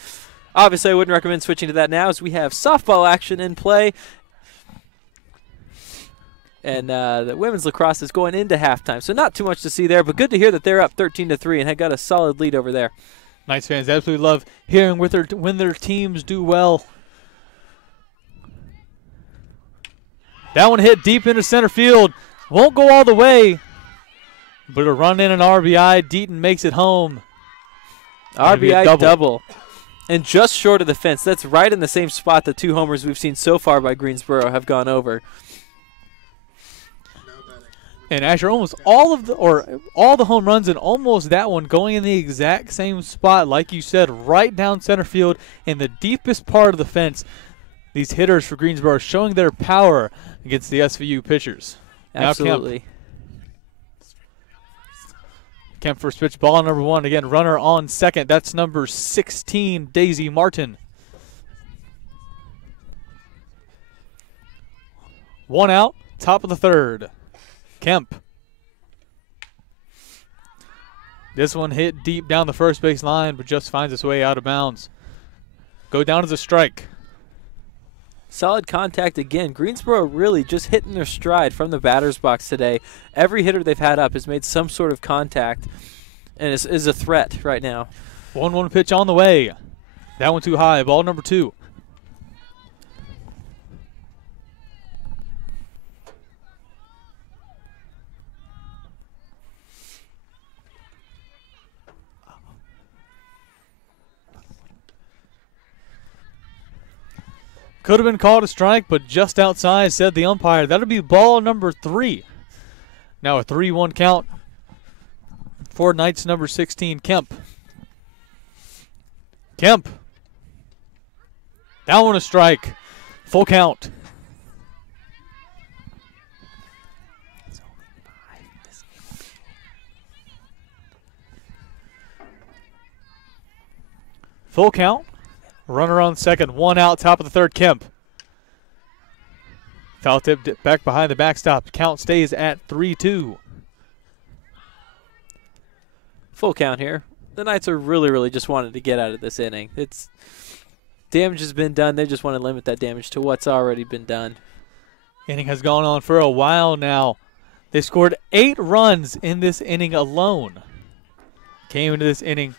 Obviously, I wouldn't recommend switching to that now, as we have softball action in play. And the women's lacrosse is going into halftime, so not too much to see there, but good to hear that they're up 13-3 and have got a solid lead over there. Knights fans absolutely love hearing when their teams do well. That one hit deep into center field. Won't go all the way, but a run in an RBI. Deaton makes it home. RBI double. And just short of the fence. That's right in the same spot the 2 homers we've seen so far by Greensboro have gone over. And Asher, almost all the home runs and almost that one going in the exact same spot, like you said, right down center field in the deepest part of the fence. These hitters for Greensboro showing their power against the SVU pitchers. Absolutely. Kemp first pitch, ball number 1. Again, runner on second. That's number 16, Daisy Martin. 1 out, top of the third. Kemp. This one hit deep down the first base line, but just finds its way out of bounds. Go down as a strike. Solid contact again. Greensboro really just hitting their stride from the batter's box today. Every hitter they've had up has made some sort of contact and is a threat right now. 1-1 pitch on the way. That one too high. Ball number 2. Could have been called a strike, but just outside, said the umpire. That'll be ball number 3. Now a 3-1 count for Knights number 16, Kemp. Kemp. That one a strike. Full count. Full count. Runner on second, 1 out, top of the third, Kemp. Foul tip back behind the backstop. Count stays at 3-2. Full count here. The Knights are really just wanted to get out of this inning. It's damage has been done. They just want to limit that damage to what's already been done. Inning has gone on for a while now. They scored 8 runs in this inning alone. Came into this inning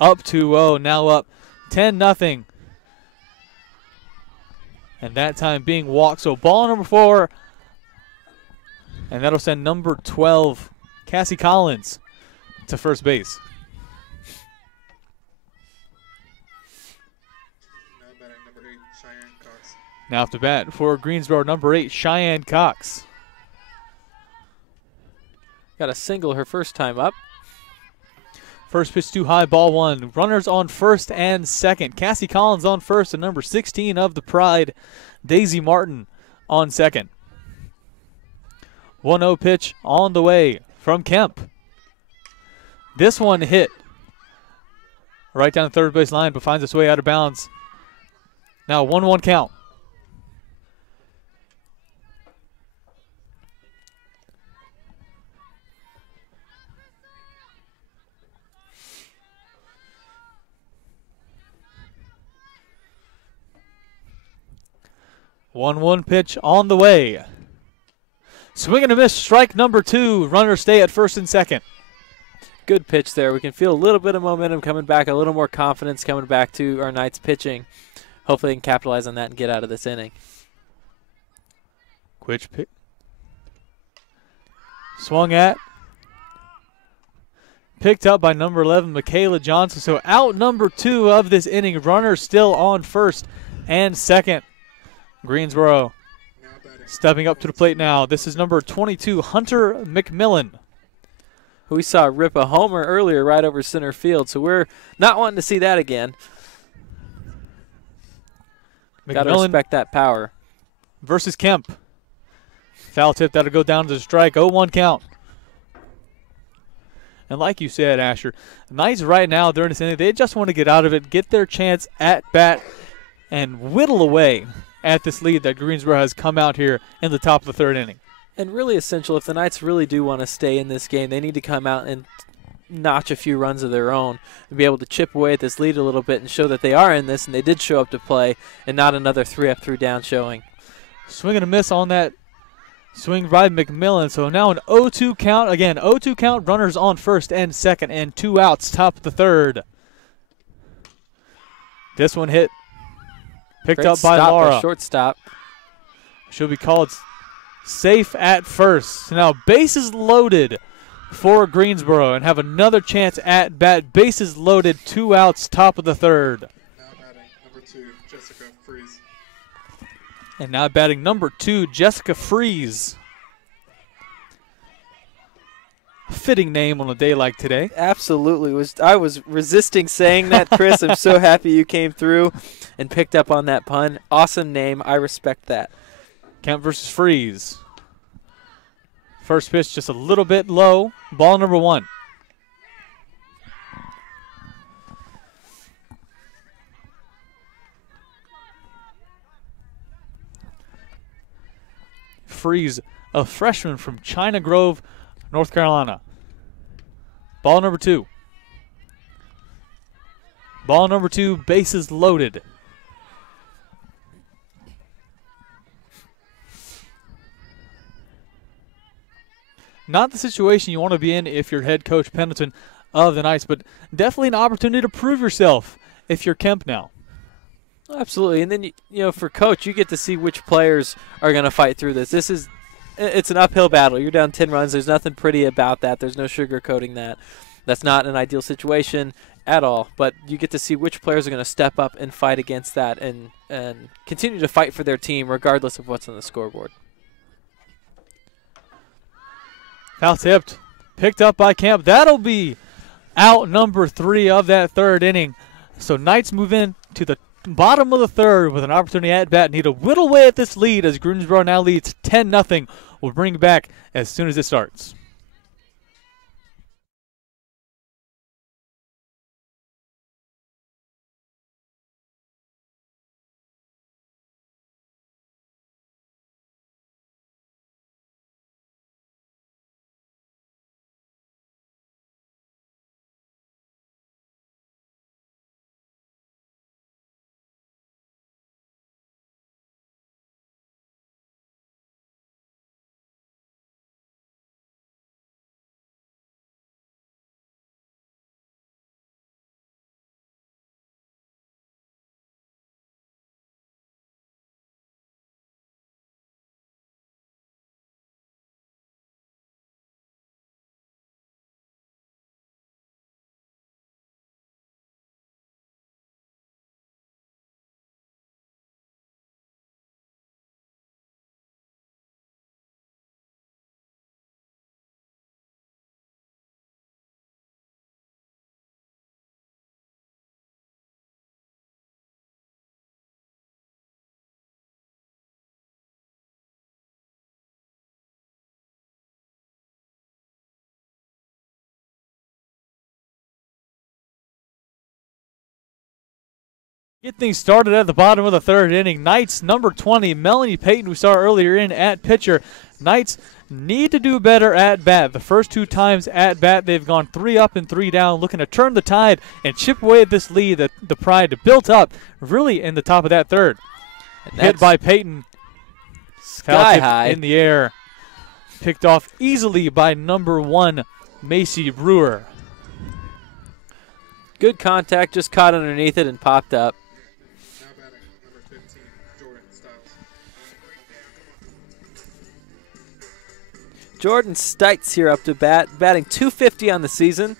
up 2-0, now up 10-0. And that time being walked. So ball number 4. And that'll send number 12, Cassie Collins, to first base. Now batting number 8, Cheyenne Cox. Now to bat for Greensboro, number 8, Cheyenne Cox. Got a single her first time up. First pitch too high, ball 1. Runners on first and second. Cassie Collins on first and number 16 of the Pride, Daisy Martin, on second. 1-0 pitch on the way from Kemp. This one hit right down the third base line, but finds its way out of bounds. Now 1-1 count. One pitch on the way. Swing and a miss, strike number 2. Runners stay at first and second. Good pitch there. We can feel a little bit of momentum coming back, a little more confidence coming back to our Knights pitching. Hopefully they can capitalize on that and get out of this inning. Quick pick. Swung at. Picked up by number 11, Michaela Johnson. So out number 2 of this inning. Runners still on first and second. Greensboro stepping up to the plate now. This is number 22, Hunter McMillan. Who we saw rip a homer earlier right over center field, so we're not wanting to see that again. Got to respect that power. Versus Kemp. Foul tip, that'll go down to the strike. 0-1 count. And like you said, Asher, the Knights right now during this inning, they just want to get out of it, get their chance at bat, and whittle away at this lead that Greensboro has come out here in the top of the third inning. And really essential, if the Knights really do want to stay in this game, they need to come out and notch a few runs of their own and be able to chip away at this lead a little bit and show that they are in this and they did show up to play and not another 3-up, 3-down showing. Swing and a miss on that swing by McMillan. So now an 0-2 count. Again, 0-2 count, runners on first and second and 2 outs, top of the third. This one hit. Picked up by Laura. Shortstop. She'll be called safe at first. So now bases loaded for Greensboro and have another chance at bat. Bases loaded, 2 outs, top of the third. Now batting number 2, Jessica Fries. And now batting number 2, Jessica Fries. Fitting name on a day like today. Absolutely. I was resisting saying that, Chris. I'm so happy you came through and picked up on that pun. Awesome name. I respect that. Kemp versus Fries. First pitch just a little bit low. Ball number 1. Freeze, a freshman from China Grove, North Carolina. Ball number 2. Ball number 2, bases loaded. Not the situation you want to be in if you're head coach Pendleton of the Knights, but definitely an opportunity to prove yourself if you're Kemp now. Absolutely, and then you know, for coach, you get to see which players are going to fight through this. It's an uphill battle. You're down 10 runs. There's nothing pretty about that. There's no sugarcoating that. That's not an ideal situation at all. But you get to see which players are going to step up and fight against that and continue to fight for their team regardless of what's on the scoreboard. Foul tipped, picked up by Kemp. That'll be out number 3 of that third inning. So Knights move in to the bottom of the third with an opportunity at bat. Need to whittle away at this lead as Greensboro now leads 10-0. We'll bring it back as soon as it starts. Get things started at the bottom of the third inning. Knights number 20, Melanie Payton, we saw earlier in at pitcher. Knights need to do better at bat. The first 2 times at bat, they've gone 3 up and 3 down, looking to turn the tide and chip away at this lead that the Pride built up really in the top of that third. Hit by Payton. Sky high in the air. Picked off easily by number 1, Macy Brewer. Good contact, just caught underneath it and popped up. Jordan Stites here up to bat, batting .250 on the season.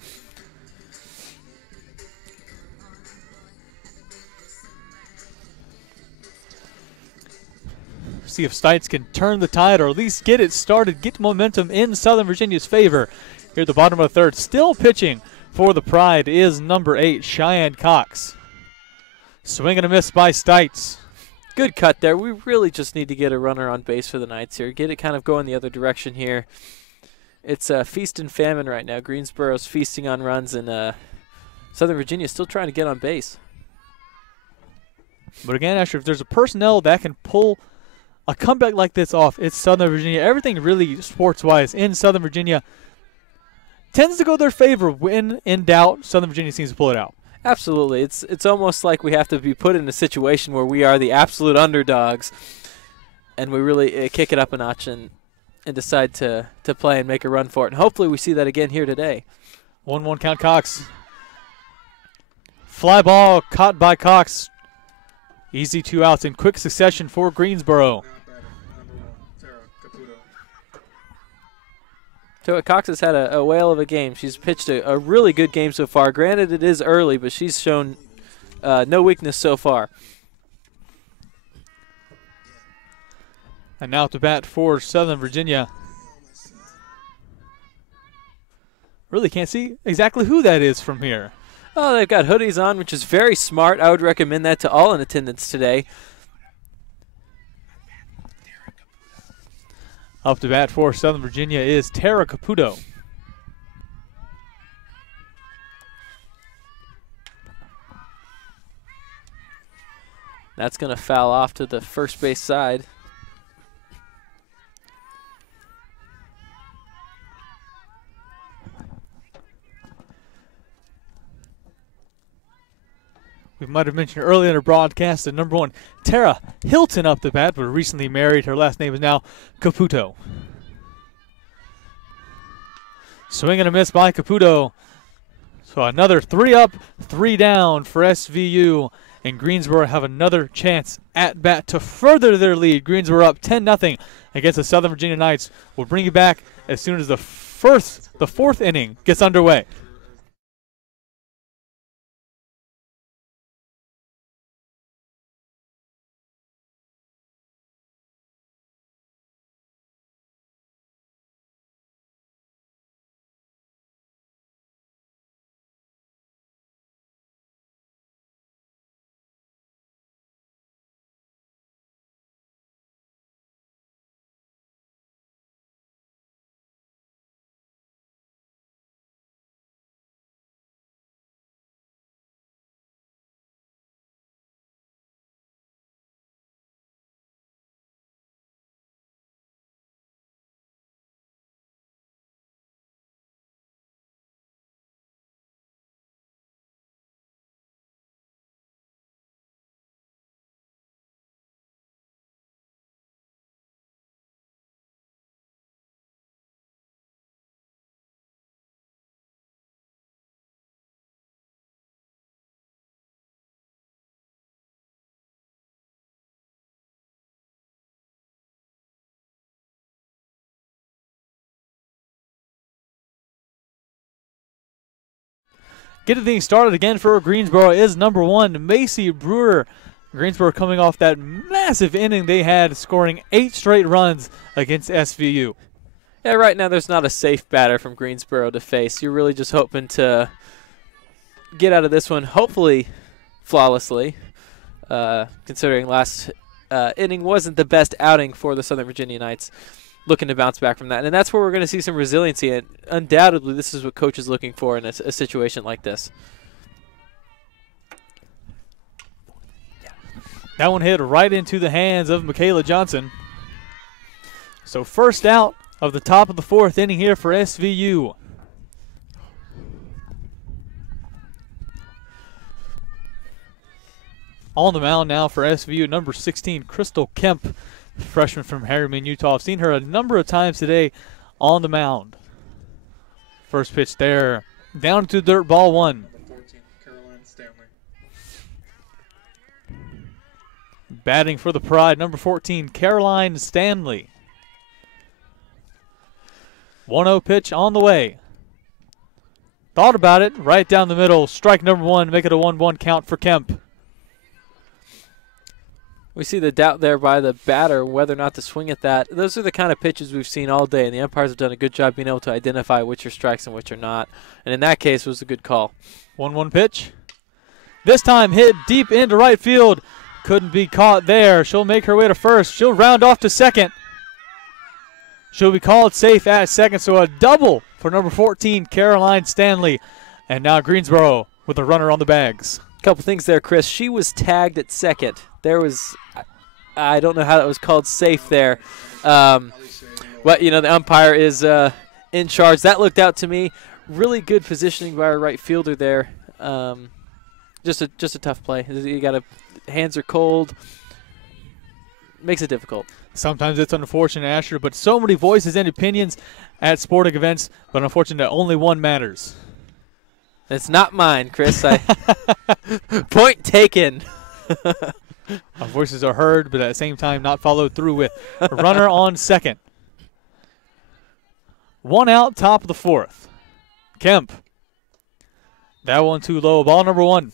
See if Stites can turn the tide or at least get it started, get momentum in Southern Virginia's favor. Here at the bottom of the third, still pitching for the Pride is number 8, Cheyenne Cox. Swing and a miss by Stites. Good cut there. We really just need to get a runner on base for the Knights here. Get it kind of going the other direction here. It's feast and famine right now. Greensboro's feasting on runs, and Southern Virginia still trying to get on base. But again, Asher, if there's a personnel that can pull a comeback like this off, it's Southern Virginia. Everything really sports-wise in Southern Virginia tends to go their favor. When in doubt, Southern Virginia seems to pull it out. Absolutely. It's almost like we have to be put in a situation where we are the absolute underdogs and we really kick it up a notch and decide to play and make a run for it. And hopefully we see that again here today. 1-1 count Cox. Fly ball caught by Cox. Easy 2 outs in quick succession for Greensboro. So Cox has had a whale of a game. She's pitched a really good game so far. Granted, it is early, but she's shown no weakness so far. And now to bat for Southern Virginia. Really can't see exactly who that is from here. Oh, they've got hoodies on, which is very smart. I would recommend that to all in attendance today. Up to bat for Southern Virginia is Tara Caputo. That's going to foul off to the first base side. We might have mentioned earlier in the broadcast the number 1 Tara Hilton up the bat, but recently married. Her last name is now Caputo. Swing and a miss by Caputo. So another 3 up, 3 down for SVU. And Greensboro have another chance at bat to further their lead. Greensboro up 10-0 against the Southern Virginia Knights. We'll bring you back as soon as the fourth inning gets underway. Getting things started again for Greensboro is number 1, Macy Brewer. Greensboro coming off that massive inning they had, scoring 8 straight runs against SVU. Yeah, right now there's not a safe batter from Greensboro to face. You're really just hoping to get out of this one, hopefully flawlessly, considering last inning wasn't the best outing for the Southern Virginia Knights. Looking to bounce back from that. And that's where we're going to see some resiliency. And undoubtedly, this is what Coach is looking for in a situation like this. That one hit right into the hands of Michaela Johnson. So first out of the top of the 4th inning here for SVU. On the mound now for SVU, number 16, Crystal Kemp. Freshman from Harriman, Utah. I've seen her a number of times today on the mound. First pitch there. Down to dirt, ball 1. 14, Caroline Stanley. Batting for the Pride, number 14, Caroline Stanley. 1-0 pitch on the way. Thought about it, right down the middle. Strike number 1, make it a 1-1 count for Kemp. We see the doubt there by the batter whether or not to swing at that. Those are the kind of pitches we've seen all day, and the umpires have done a good job being able to identify which are strikes and which are not. And in that case, it was a good call. 1-1 pitch. This time hit deep into right field. Couldn't be caught there. She'll make her way to first. She'll round off to second. She'll be called safe at second, so a double for number 14, Caroline Stanley. And now Greensboro with a runner on the bags. Couple things there, Chris. She was tagged at second. There was, I don't know how that was called safe there. But, you know, the umpire is in charge. That looked out to me. Really good positioning by our right fielder there. Just a tough play. You got to, hands are cold. Makes it difficult. Sometimes it's unfortunate, Asher, but so many voices and opinions at sporting events, but unfortunately only one matters. It's not mine, Chris. Point taken. Our voices are heard, but at the same time not followed through with. A runner on second. 1 out, top of the 4th. Kemp. That one too low. Ball number 1.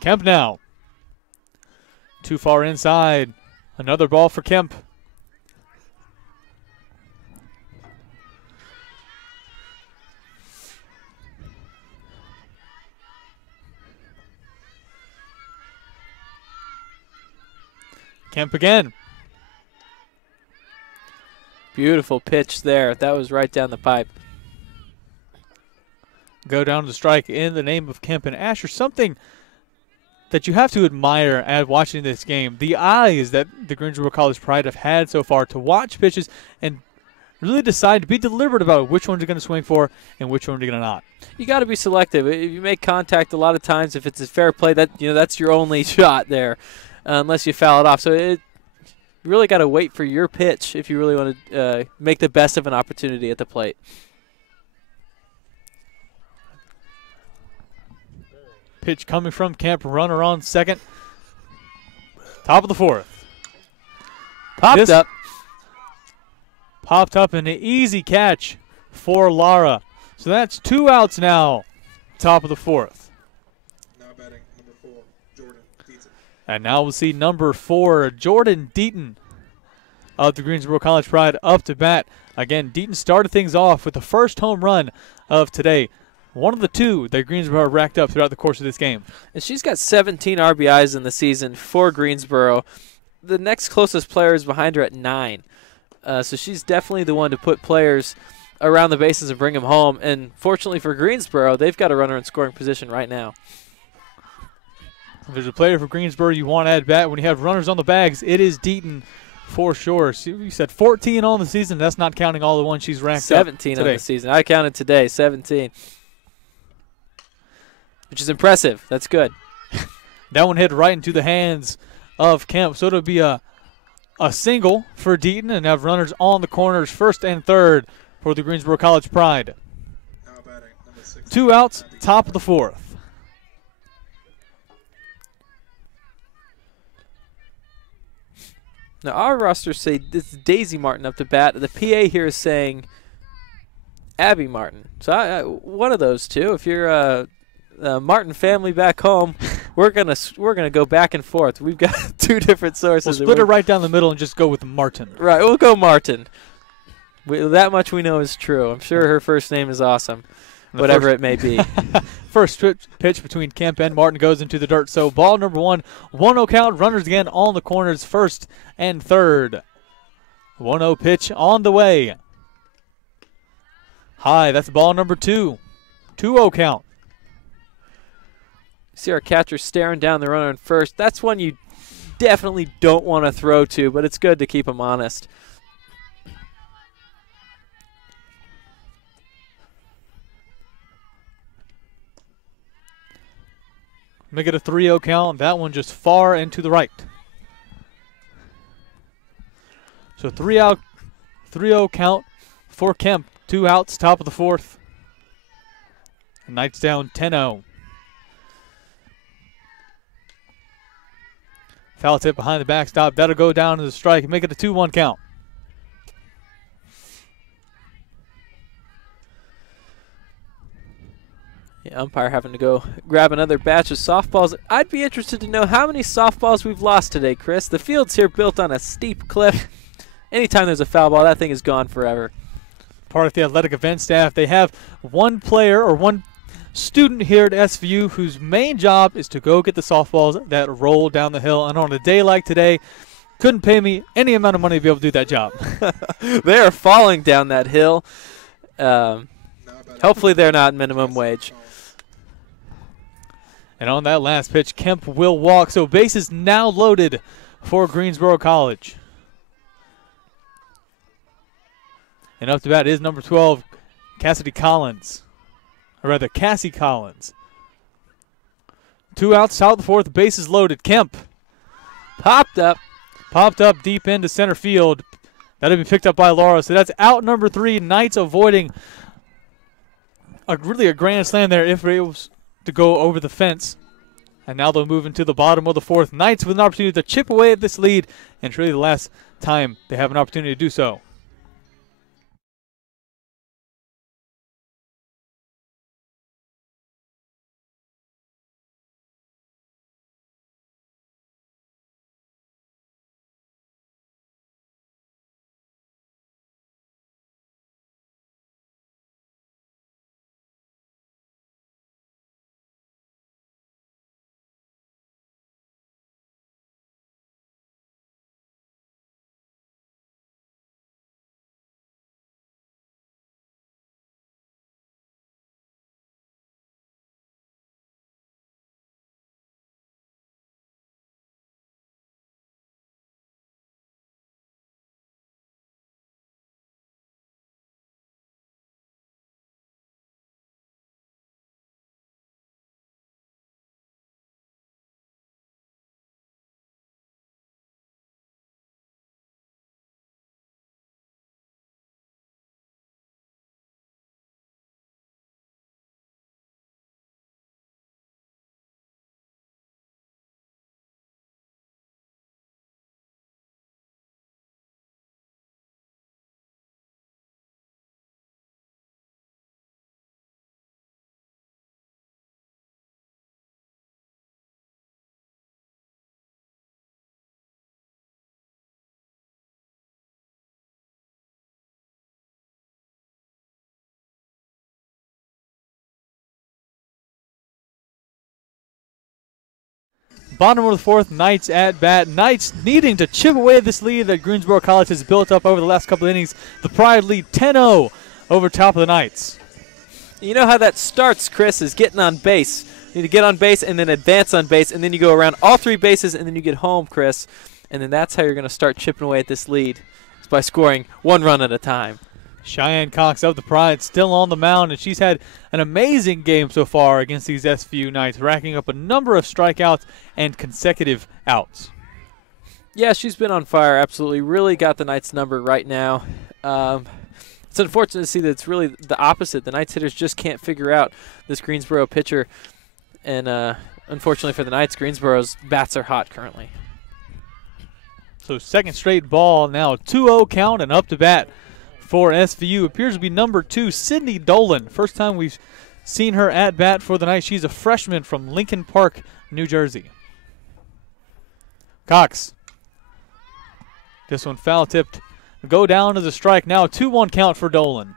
Kemp now. Too far inside. Another ball for Kemp. Kemp again. Beautiful pitch there. That was right down the pipe. Go down to strike in the name of Kemp and Asher. Something that you have to admire at watching this game. The eyes that the Greensboro College Pride have had so far to watch pitches and really decide to be deliberate about which ones you're going to swing for and which ones you're going to not. You got to be selective. If you make contact, a lot of times, if it's a fair play, that's your only shot there, unless you foul it off. So you really got to wait for your pitch if you really want to make the best of an opportunity at the plate. Pitch coming from Kemp, runner on second. Top of the fourth. Popped up. Popped up, an easy catch for Lara. So that's 2 outs now, top of the fourth. Now batting number 4, Jordan Deaton. And now we'll see number 4, Jordan Deaton of the Greensboro College Pride up to bat. Again, Deaton started things off with the first home run of today. One of the 2 that Greensboro racked up throughout the course of this game. And she's got 17 RBIs in the season for Greensboro. The next closest player is behind her at 9. So she's definitely the one to put players around the bases and bring them home. And fortunately for Greensboro, they've got a runner in scoring position right now. If there's a player for Greensboro you want to add bat when you have runners on the bags, it is Deaton for sure. So you said 14 on the season. That's not counting all the ones she's ranked 17 up on today. the season. I counted today, 17. Which is impressive. That's good. That one hit right into the hands of Kemp. So it'll be a single for Deaton and have runners on the corners, first and third for the Greensboro College Pride. Now batting number 6. 2 outs, top of the fourth. Now our rosters say this is Daisy Martin up to bat. The PA here is saying Abby Martin. So one of those two. If you're a Martin family back home, we're gonna go back and forth. We've got 2 different sources. We'll split it right down the middle and just go with Martin. Right, we'll go Martin. That much we know is true. I'm sure her first name is awesome, whatever it may be. First pitch between Kemp and Martin goes into the dirt. So ball number 1, 1-0 count. Runners again on the corners, first and third. 1-0 pitch on the way. High, that's ball number 2. 2-0 count. See our catcher staring down the runner in first. That's one you definitely don't want to throw to, but it's good to keep him honest. Make it a 3-0 count. That one just far and to the right. So 3-0 count for Kemp. 2 outs, top of the fourth. And Knights down 10-0. Foul tip behind the backstop. That'll go down to the strike and make it a 2-1 count. Yeah, umpire having to go grab another batch of softballs. I'd be interested to know how many softballs we've lost today, Chris. The field's here built on a steep cliff. Anytime there's a foul ball, that thing is gone forever. Part of the athletic event staff. They have one player or one student here at SVU whose main job is to go get the softballs that roll down the hill. And on a day like today, couldn't pay me any amount of money to be able to do that job. They are falling down that hill. Hopefully they're not minimum wage. And on that last pitch, Kemp will walk. So bases now loaded for Greensboro College. And up to bat is number 12, Cassie Collins. 2 outs, top of the fourth, bases loaded. Kemp Popped up deep into center field. That'll be picked up by Laura. So that's out number 3. Knights avoiding really a grand slam there if it was to go over the fence. And now they'll move into the bottom of the fourth. Knights with an opportunity to chip away at this lead. And it's really the last time they have an opportunity to do so. Bottom of the fourth, Knights at bat. Knights needing to chip away this lead that Greensboro College has built up over the last couple of innings. The Pride lead 10-0 over top of the Knights. You know how that starts, Chris, is getting on base. You need to get on base and then advance on base, and then you go around all 3 bases, and then you get home, Chris. And then that's how you're going to start chipping away at this lead. It's by scoring 1 run at a time. Cheyenne Cox of the Pride still on the mound, and she's had an amazing game so far against these SVU Knights, racking up a number of strikeouts and consecutive outs. Yeah, she's been on fire, absolutely. Really got the Knights' number right now. It's unfortunate to see that it's really the opposite. The Knights hitters just can't figure out this Greensboro pitcher. And unfortunately for the Knights, Greensboro's bats are hot currently. So second straight ball now, 2-0 count and up to bat for SVU. Appears to be number 2, Sydney Dolan. First time we've seen her at bat for the Knights. She's a freshman from Lincoln Park, New Jersey. Cox. This one foul tipped. Go down as a strike. Now a 2-1 count for Dolan.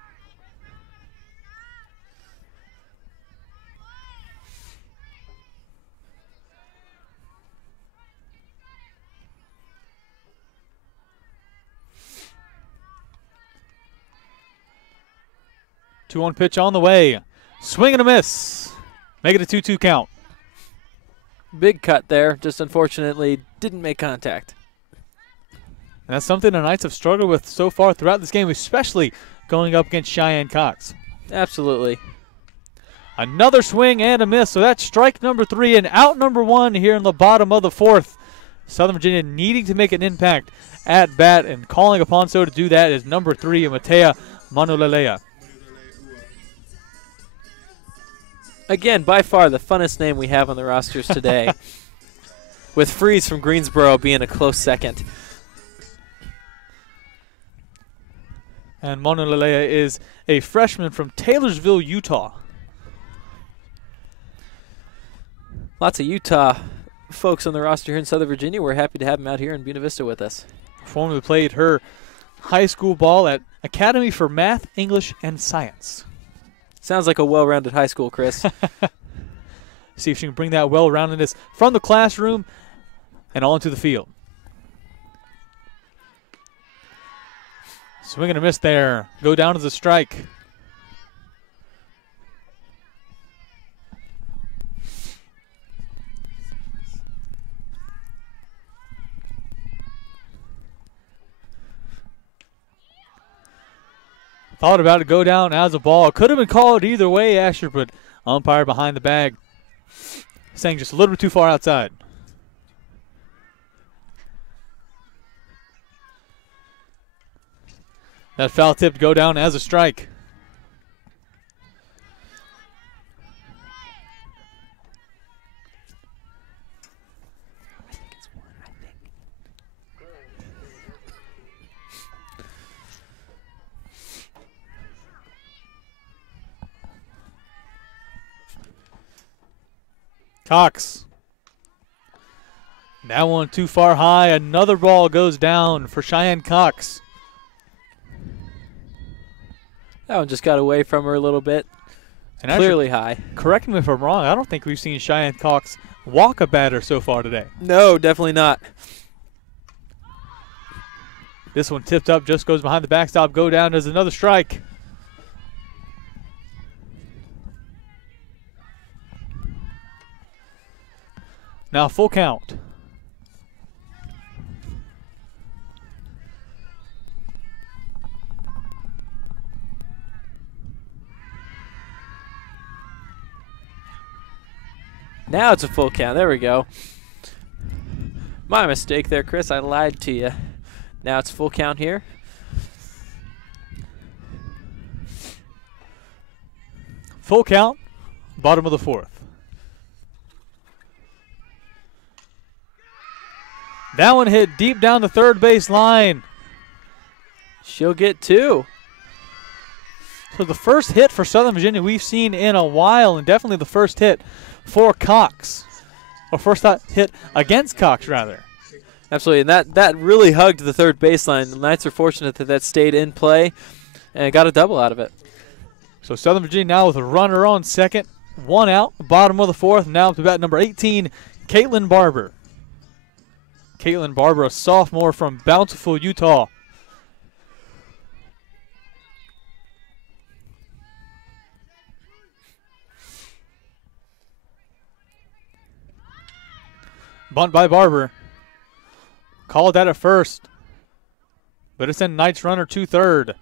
Two-one pitch on the way. Swing and a miss. Make it a 2-2 count. Big cut there. Just unfortunately didn't make contact. And that's something the Knights have struggled with so far throughout this game, especially going up against Cheyenne Cox. Absolutely. Another swing and a miss. So that's strike number 3 and out number 1 here in the bottom of the fourth. Southern Virginia needing to make an impact at bat, and calling upon so to do that is number 3, Matea Manulelea. Again, by far the funnest name we have on the rosters today, with Freeze from Greensboro being a close second. And Manulelea is a freshman from Taylorsville, Utah. Lots of Utah folks on the roster here in Southern Virginia. We're happy to have them out here in Buena Vista with us. Formerly played her high school ball at Academy for Math, English, and Science. Sounds like a well-rounded high school, Chris. See if she can bring that well-roundedness from the classroom and onto the field. Swing and a miss there. Go down as a strike. Thought about it, go down as a ball. Could have been called either way, Asher, but umpire behind the bag saying just a little bit too far outside. That foul tip go down as a strike. Cox. That one too far high. Another ball goes down for Cheyenne Cox. That one just got away from her a little bit. And clearly high. Correct me if I'm wrong. I don't think we've seen Cheyenne Cox walk a batter so far today. No, definitely not. This one tipped up, just goes behind the backstop. Go down as another strike. Now full count. Now it's a full count. There we go. My mistake there, Chris. I lied to you. Now it's full count here. Full count, bottom of the fourth. That one hit deep down the third base line. She'll get 2. So the first hit for Southern Virginia we've seen in a while, and definitely the first hit for Cox. Or first hit against Cox, rather. Absolutely, and that really hugged the third baseline. The Knights are fortunate that that stayed in play and got a double out of it. So Southern Virginia now with a runner on second. 1 out, bottom of the fourth. Now up to bat number 18, Caitlin Barber. Caitlin Barber, a sophomore from Bountiful, Utah. Bunt by Barber. Called that at first. But it's in Knight's runner to third.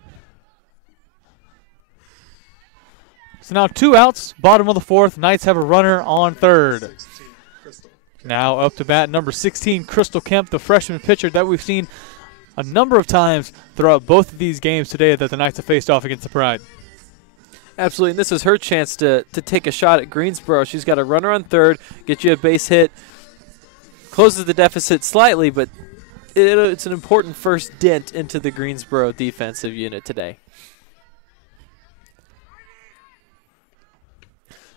So now 2 outs, bottom of the fourth. Knights have a runner on third. Now up to bat number 16, Crystal Kemp, the freshman pitcher that we've seen a number of times throughout both of these games today that the Knights have faced off against the Pride. Absolutely, and this is her chance to take a shot at Greensboro. She's got a runner on third, get you a base hit, closes the deficit slightly, but it's an important first dent into the Greensboro defensive unit today.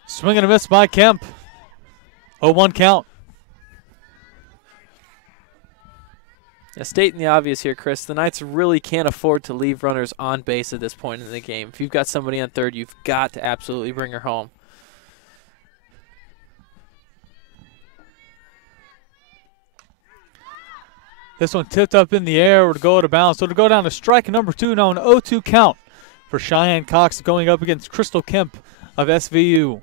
Swing and a miss by Kemp. 0-1 count. Now, stating the obvious here, Chris, the Knights really can't afford to leave runners on base at this point in the game. If you've got somebody on third, you've got to absolutely bring her home. This one tipped up in the air, would go out of bounds. So to go down to strike number 2, now an 0-2 count for Cheyenne Cox going up against Crystal Kemp of SVU.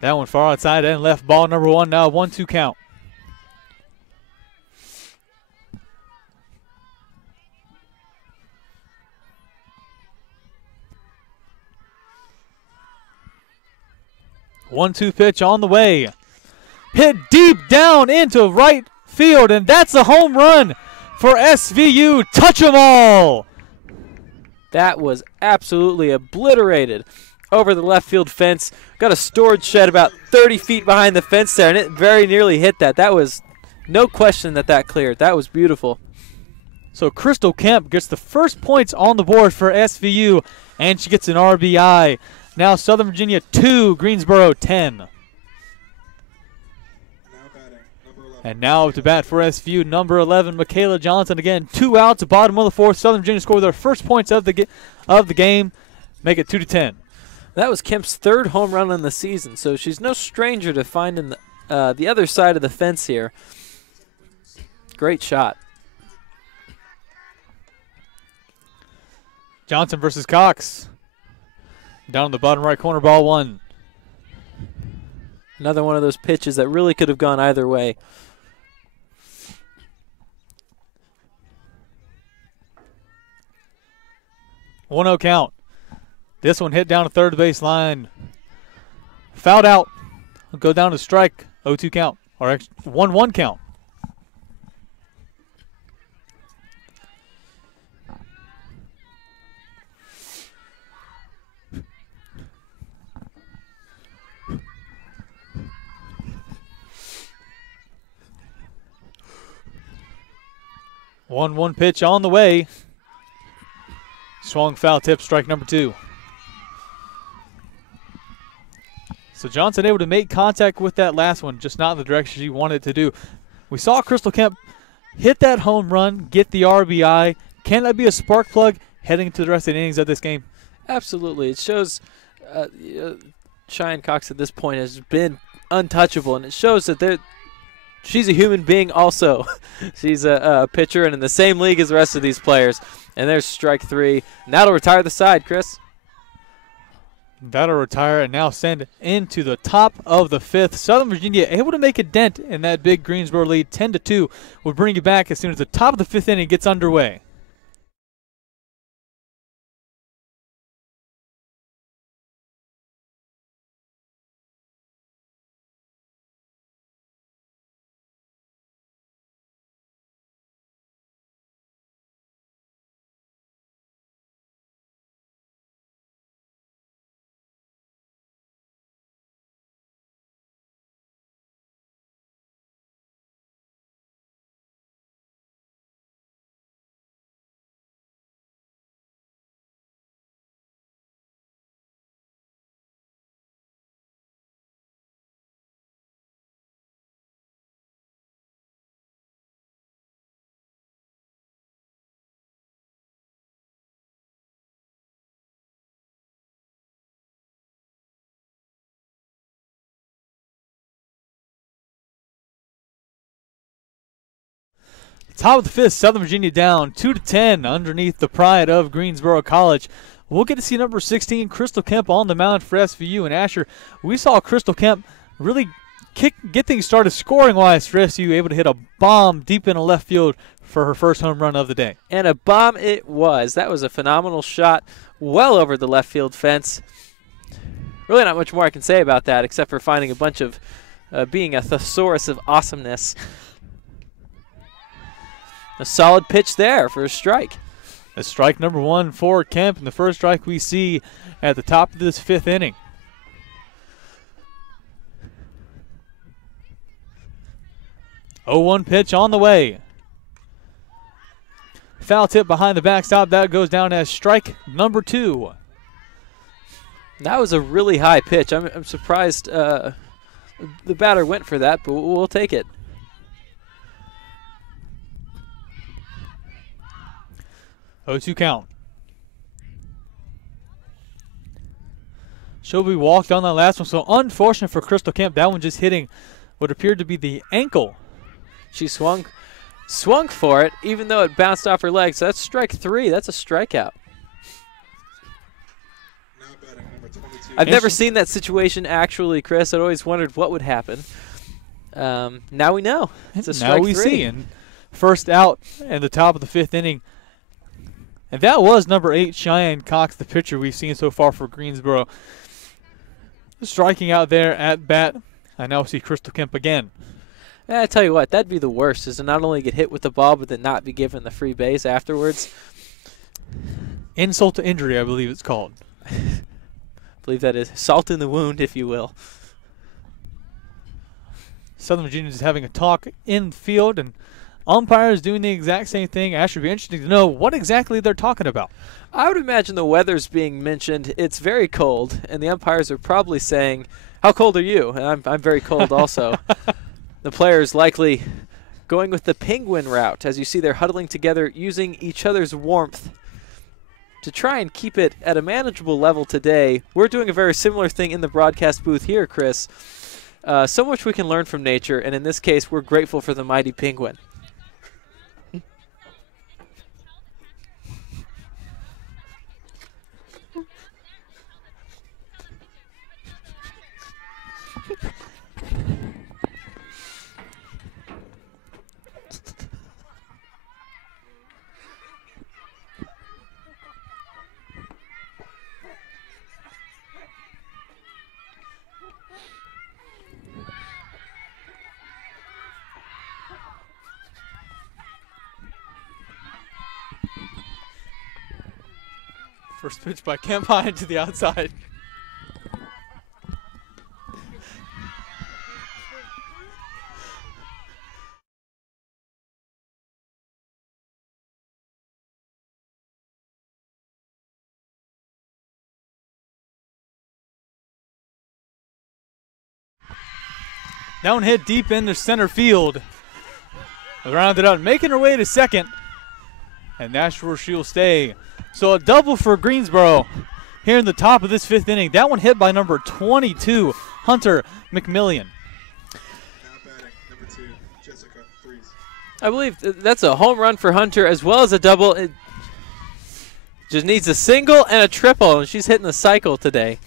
That one far outside and left, ball number 1 now, 1-2 count. One-two pitch on the way. Hit deep down into right field, and that's a home run for SVU. Touch 'em all. That was absolutely obliterated over the left field fence. Got a storage shed about 30 feet behind the fence there, and it very nearly hit that. That was no question that cleared. That was beautiful. So Crystal Kemp gets the first points on the board for SVU, and she gets an RBI. Now Southern Virginia 2, Greensboro 10. And now up to bat for SVU, number 11, Michaela Johnson. Again, 2 outs, bottom of the fourth. Southern Virginia score their first points of the game, make it 2-10. That was Kemp's third home run on the season, so she's no stranger to finding the other side of the fence here. Great shot. Johnson versus Cox. Down in the bottom right corner, ball 1. Another one of those pitches that really could have gone either way. One 0 count. This one hit down to third base line. Fouled out. Will go down to strike. 0-2 count. Or 1-1 count. One pitch on the way. Swung foul tip, strike number 2. So Johnson able to make contact with that last one, just not in the direction she wanted to do. We saw Crystal Kemp hit that home run, get the RBI. Can that be a spark plug heading into the rest of the innings of this game? Absolutely. It shows Cheyenne Cox at this point has been untouchable, and it shows that she's a human being also. She's a pitcher and in the same league as the rest of these players. And there's strike 3. And that'll retire the side, Chris. That'll retire and now send into the top of the 5th. Southern Virginia able to make a dent in that big Greensboro lead. 10-2. We'll bring you back as soon as the top of the 5th inning gets underway. Top of the fifth, Southern Virginia down 2-10 underneath the pride of Greensboro College. We'll get to see number 16, Crystal Kemp, on the mound for SVU. And Asher, we saw Crystal Kemp really get things started scoring-wise for SVU, able to hit a bomb deep into left field for her first home run of the day. And a bomb it was. That was a phenomenal shot well over the left field fence. Really not much more I can say about that except for finding a bunch of being a thesaurus of awesomeness. A solid pitch there for a strike. A strike number one for Kemp, and the first strike we see at the top of this fifth inning. Oh, 1 pitch on the way. Foul tip behind the backstop. That goes down as strike number 2. That was a really high pitch. I'm surprised the batter went for that, but we'll take it. 0-2 count. Shelby walked on that last one, so unfortunate for Crystal Kemp. That one just hitting what appeared to be the ankle. She swung for it, even though it bounced off her leg. So that's strike 3. That's a strikeout. I've never seen that situation actually, Chris. I'd always wondered what would happen. Now we know. It's a strike 3. Now we see. And first out in the top of the fifth inning. And that was number 8, Cheyenne Cox, the pitcher we've seen so far for Greensboro. Striking out there at bat. I now see Crystal Kemp again. I tell you what, that'd be the worst, is to not only get hit with the ball, but then not be given the free base afterwards. Insult to injury, I believe it's called. I believe that is salt in the wound, if you will. Southern Virginia is having a talk in field, and umpires doing the exact same thing. Asher, be interesting to know what exactly they're talking about. I would imagine the weather's being mentioned. It's very cold, and the umpires are probably saying, "How cold are you?" And I'm very cold also. The players likely going with the penguin route. As you see, they're huddling together using each other's warmth to try and keep it at a manageable level today. We're doing a very similar thing in the broadcast booth here, Chris. So much we can learn from nature, and in this case, we're grateful for the mighty penguin. First pitch by Kemp high to the outside. Down hit deep into center field. Rounded out, making her way to second. And that's where she'll stay. So a double for Greensboro here in the top of this fifth inning. That one hit by number 22, Hunter McMillian. Number 2, Jessica Freeze. I believe that's a home run for Hunter as well as a double. It just needs a single and a triple, and she's hitting the cycle today.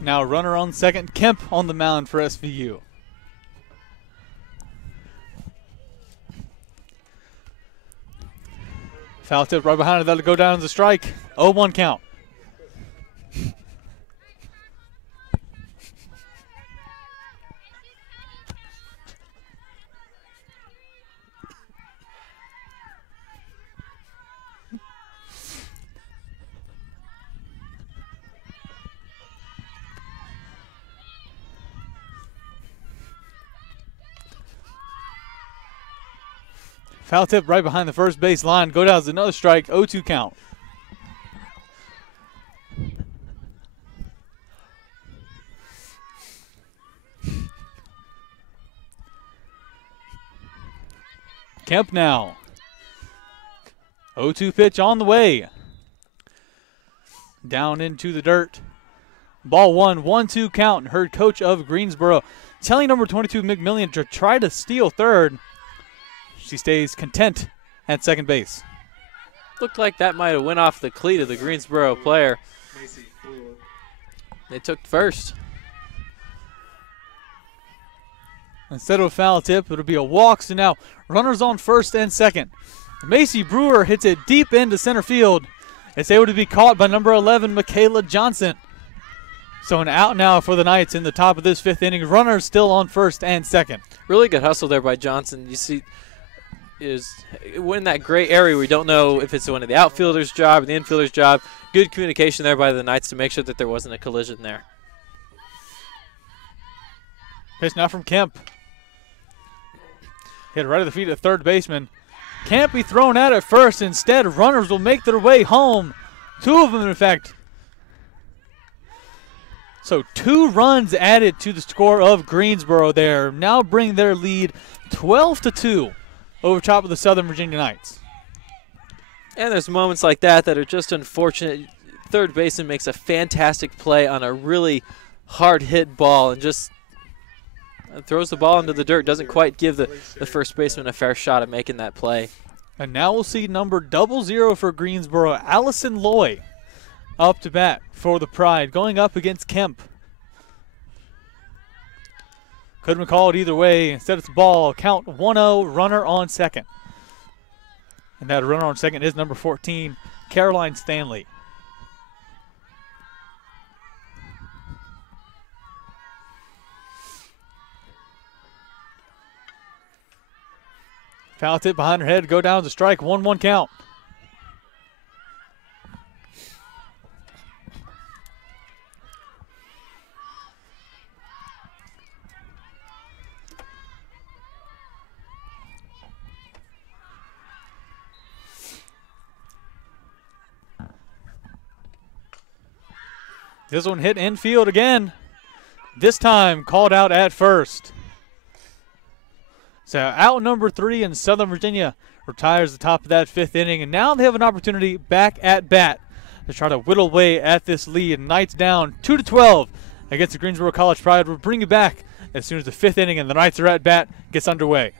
Now runner on second, Kemp on the mound for SVU. Foul tip right behind it. That'll go down as a strike. 0-1 count. Foul tip right behind the first base line. Go down as another strike. 0-2 count. Kemp now. 0-2 pitch on the way. Down into the dirt. Ball 1-2 count. Heard coach of Greensboro telling number 22 McMillian to try to steal third. She stays content at second base. Looked like that might have went off the cleat of the Greensboro player. They took first. Instead of a foul tip, it'll be a walk. So now runners on first and second. Macy Brewer hits it deep into center field. It's able to be caught by number 11, Michaela Johnson. So an out now for the Knights in the top of this fifth inning. Runners still on first and second. Really good hustle there by Johnson. You see, we're in that gray area. We don't know if it's one of the outfielders' job or the infielder's job. Good communication there by the Knights to make sure that there wasn't a collision there. Pitch now from Kemp. Hit right at the feet of the third baseman. Can't be thrown out at first. Instead, runners will make their way home. Two of them, in fact. So 2 runs added to the score of Greensboro there. Now bring their lead 12-2 over top of the Southern Virginia Knights. And there's moments like that that are just unfortunate. Third baseman makes a fantastic play on a really hard-hit ball and just throws the ball into the dirt. Doesn't quite give the first baseman a fair shot at making that play. And now we'll see number 00 for Greensboro, Allison Loy, up to bat for the Pride, going up against Kemp. Couldn't have called either way. Instead, it's ball. Count 1-0, runner on second. And that runner on second is number 14, Caroline Stanley. Foul tip behind her head, go down to strike, 1-1 count. This one hit infield again. This time called out at first. So out number 3 in Southern Virginia retires the top of that fifth inning. And now they have an opportunity back at bat to try to whittle away at this lead. Knights down 2-12 against the Greensboro College Pride. We'll bring you back as soon as the fifth inning and the Knights are at bat gets underway.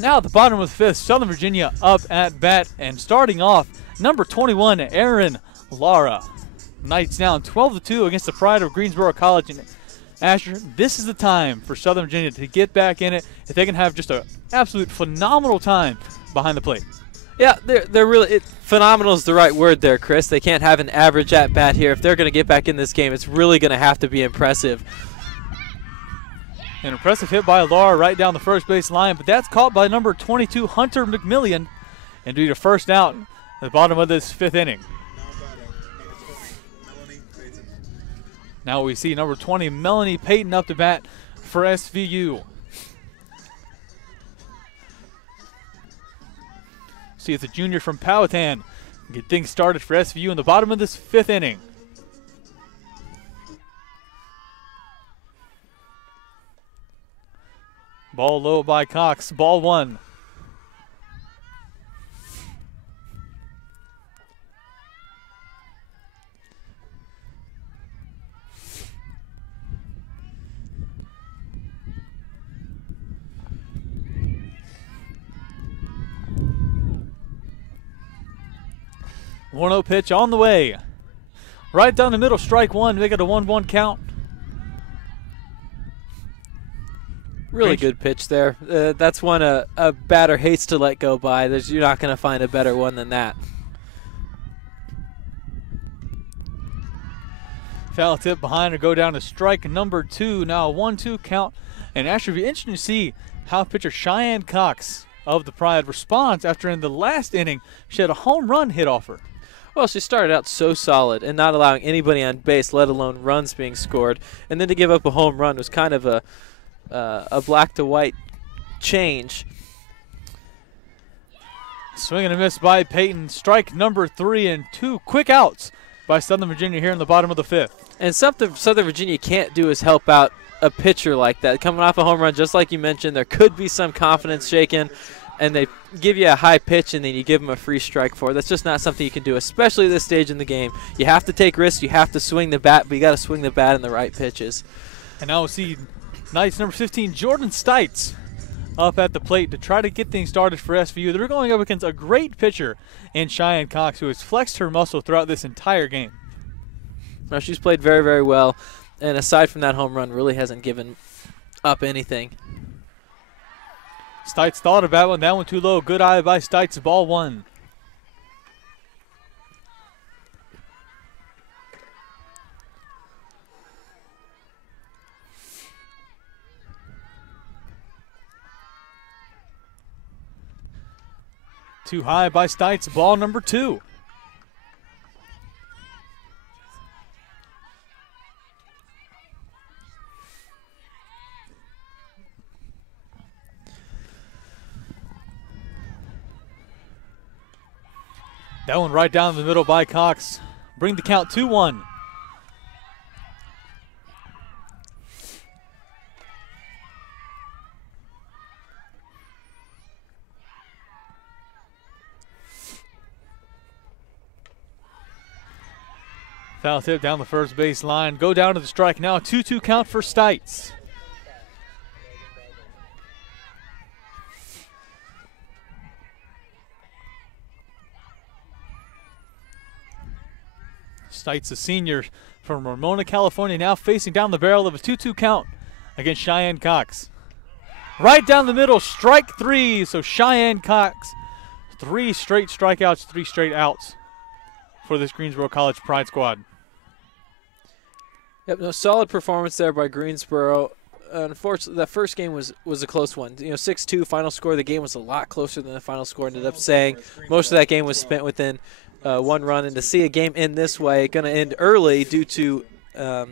Now at the bottom of the fifth, Southern Virginia up at bat, and starting off, number 21, Aaron Lara. Knights down 12-2 against the Pride of Greensboro College. And Asher, this is the time for Southern Virginia to get back in it if they can have just an absolute phenomenal time behind the plate. Yeah, they're really phenomenal is the right word there, Chris. They can't have an average at bat here. If they're going to get back in this game, it's really going to have to be impressive. An impressive hit by Laura right down the first base line, but that's caught by number 22, Hunter McMillian, and due to first out at the bottom of this fifth inning. Now we see number 20, Melanie Payton, up to bat for SVU. See if the junior from Powhatan can get things started for SVU in the bottom of this fifth inning. Ball low by Cox. Ball 1. One-0 pitch on the way. Right down the middle, strike one, make it a 1-1 count. Really good pitch there. That's one a batter hates to let go by. You're not going to find a better one than that. Foul tip behind her, go down to strike number 2. Now a 1-2 count. And actually, it'll be interesting to see how pitcher Cheyenne Cox of the Pride responds after in the last inning she had a home run hit off her. Well, she started out so solid and not allowing anybody on base, let alone runs being scored. And then to give up a home run was kind of a black to white change. Swing and a miss by Peyton. Strike number 3 and 2 quick outs by Southern Virginia here in the bottom of the 5th. And something Southern Virginia can't do is help out a pitcher like that. Coming off a home run, just like you mentioned, there could be some confidence shaken, and they give you a high pitch and then you give them a free strike for it. That's just not something you can do, especially at this stage in the game. You have to take risks. You have to swing the bat, but you got to swing the bat in the right pitches. And now we'll see Knights number 15, Jordan Stites, up at the plate to try to get things started for SVU. They're going up against a great pitcher in Cheyenne Cox, who has flexed her muscle throughout this entire game. Now, she's played very, very well, and aside from that home run, really hasn't given up anything. Stites thought about one. That one too low. Good eye by Stites. Ball 1. Too high by Stites. Ball number 2. That one right down the middle by Cox. Bring the count 2-1. Foul tip down the first base line. Go down to the strike now. 2-2 count for Stites. Stites, a senior from Ramona, California, now facing down the barrel of a 2-2 count against Cheyenne Cox. Right down the middle, strike 3. So Cheyenne Cox, 3 straight strikeouts, 3 straight outs for this Greensboro College Pride squad. Yep, no, solid performance there by Greensboro. Unfortunately, that first game was a close one. 6-2 final score. The game was a lot closer than the final score ended up saying. Most of that game was spent within 1 run, and to see a game end this way, going to end early due to the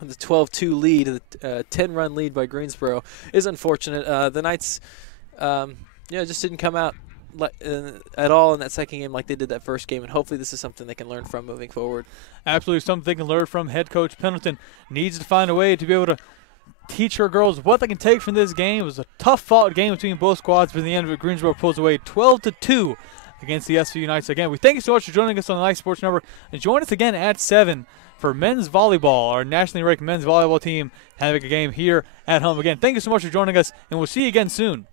12-2 lead, the 10-run lead by Greensboro, is unfortunate. The Knights, just didn't come out at all in that second game like they did that first game, and hopefully this is something they can learn from moving forward. Absolutely something they can learn from. Head coach Pendleton needs to find a way to be able to teach her girls what they can take from this game. It was a tough-fought game between both squads, but in the end of it, Greensboro pulls away 12-2 against the SVU Knights. Again, we thank you so much for joining us on the Knights Sports Network, and join us again at 7 for men's volleyball. Our nationally ranked men's volleyball team having a game here at home. Again, thank you so much for joining us, and we'll see you again soon.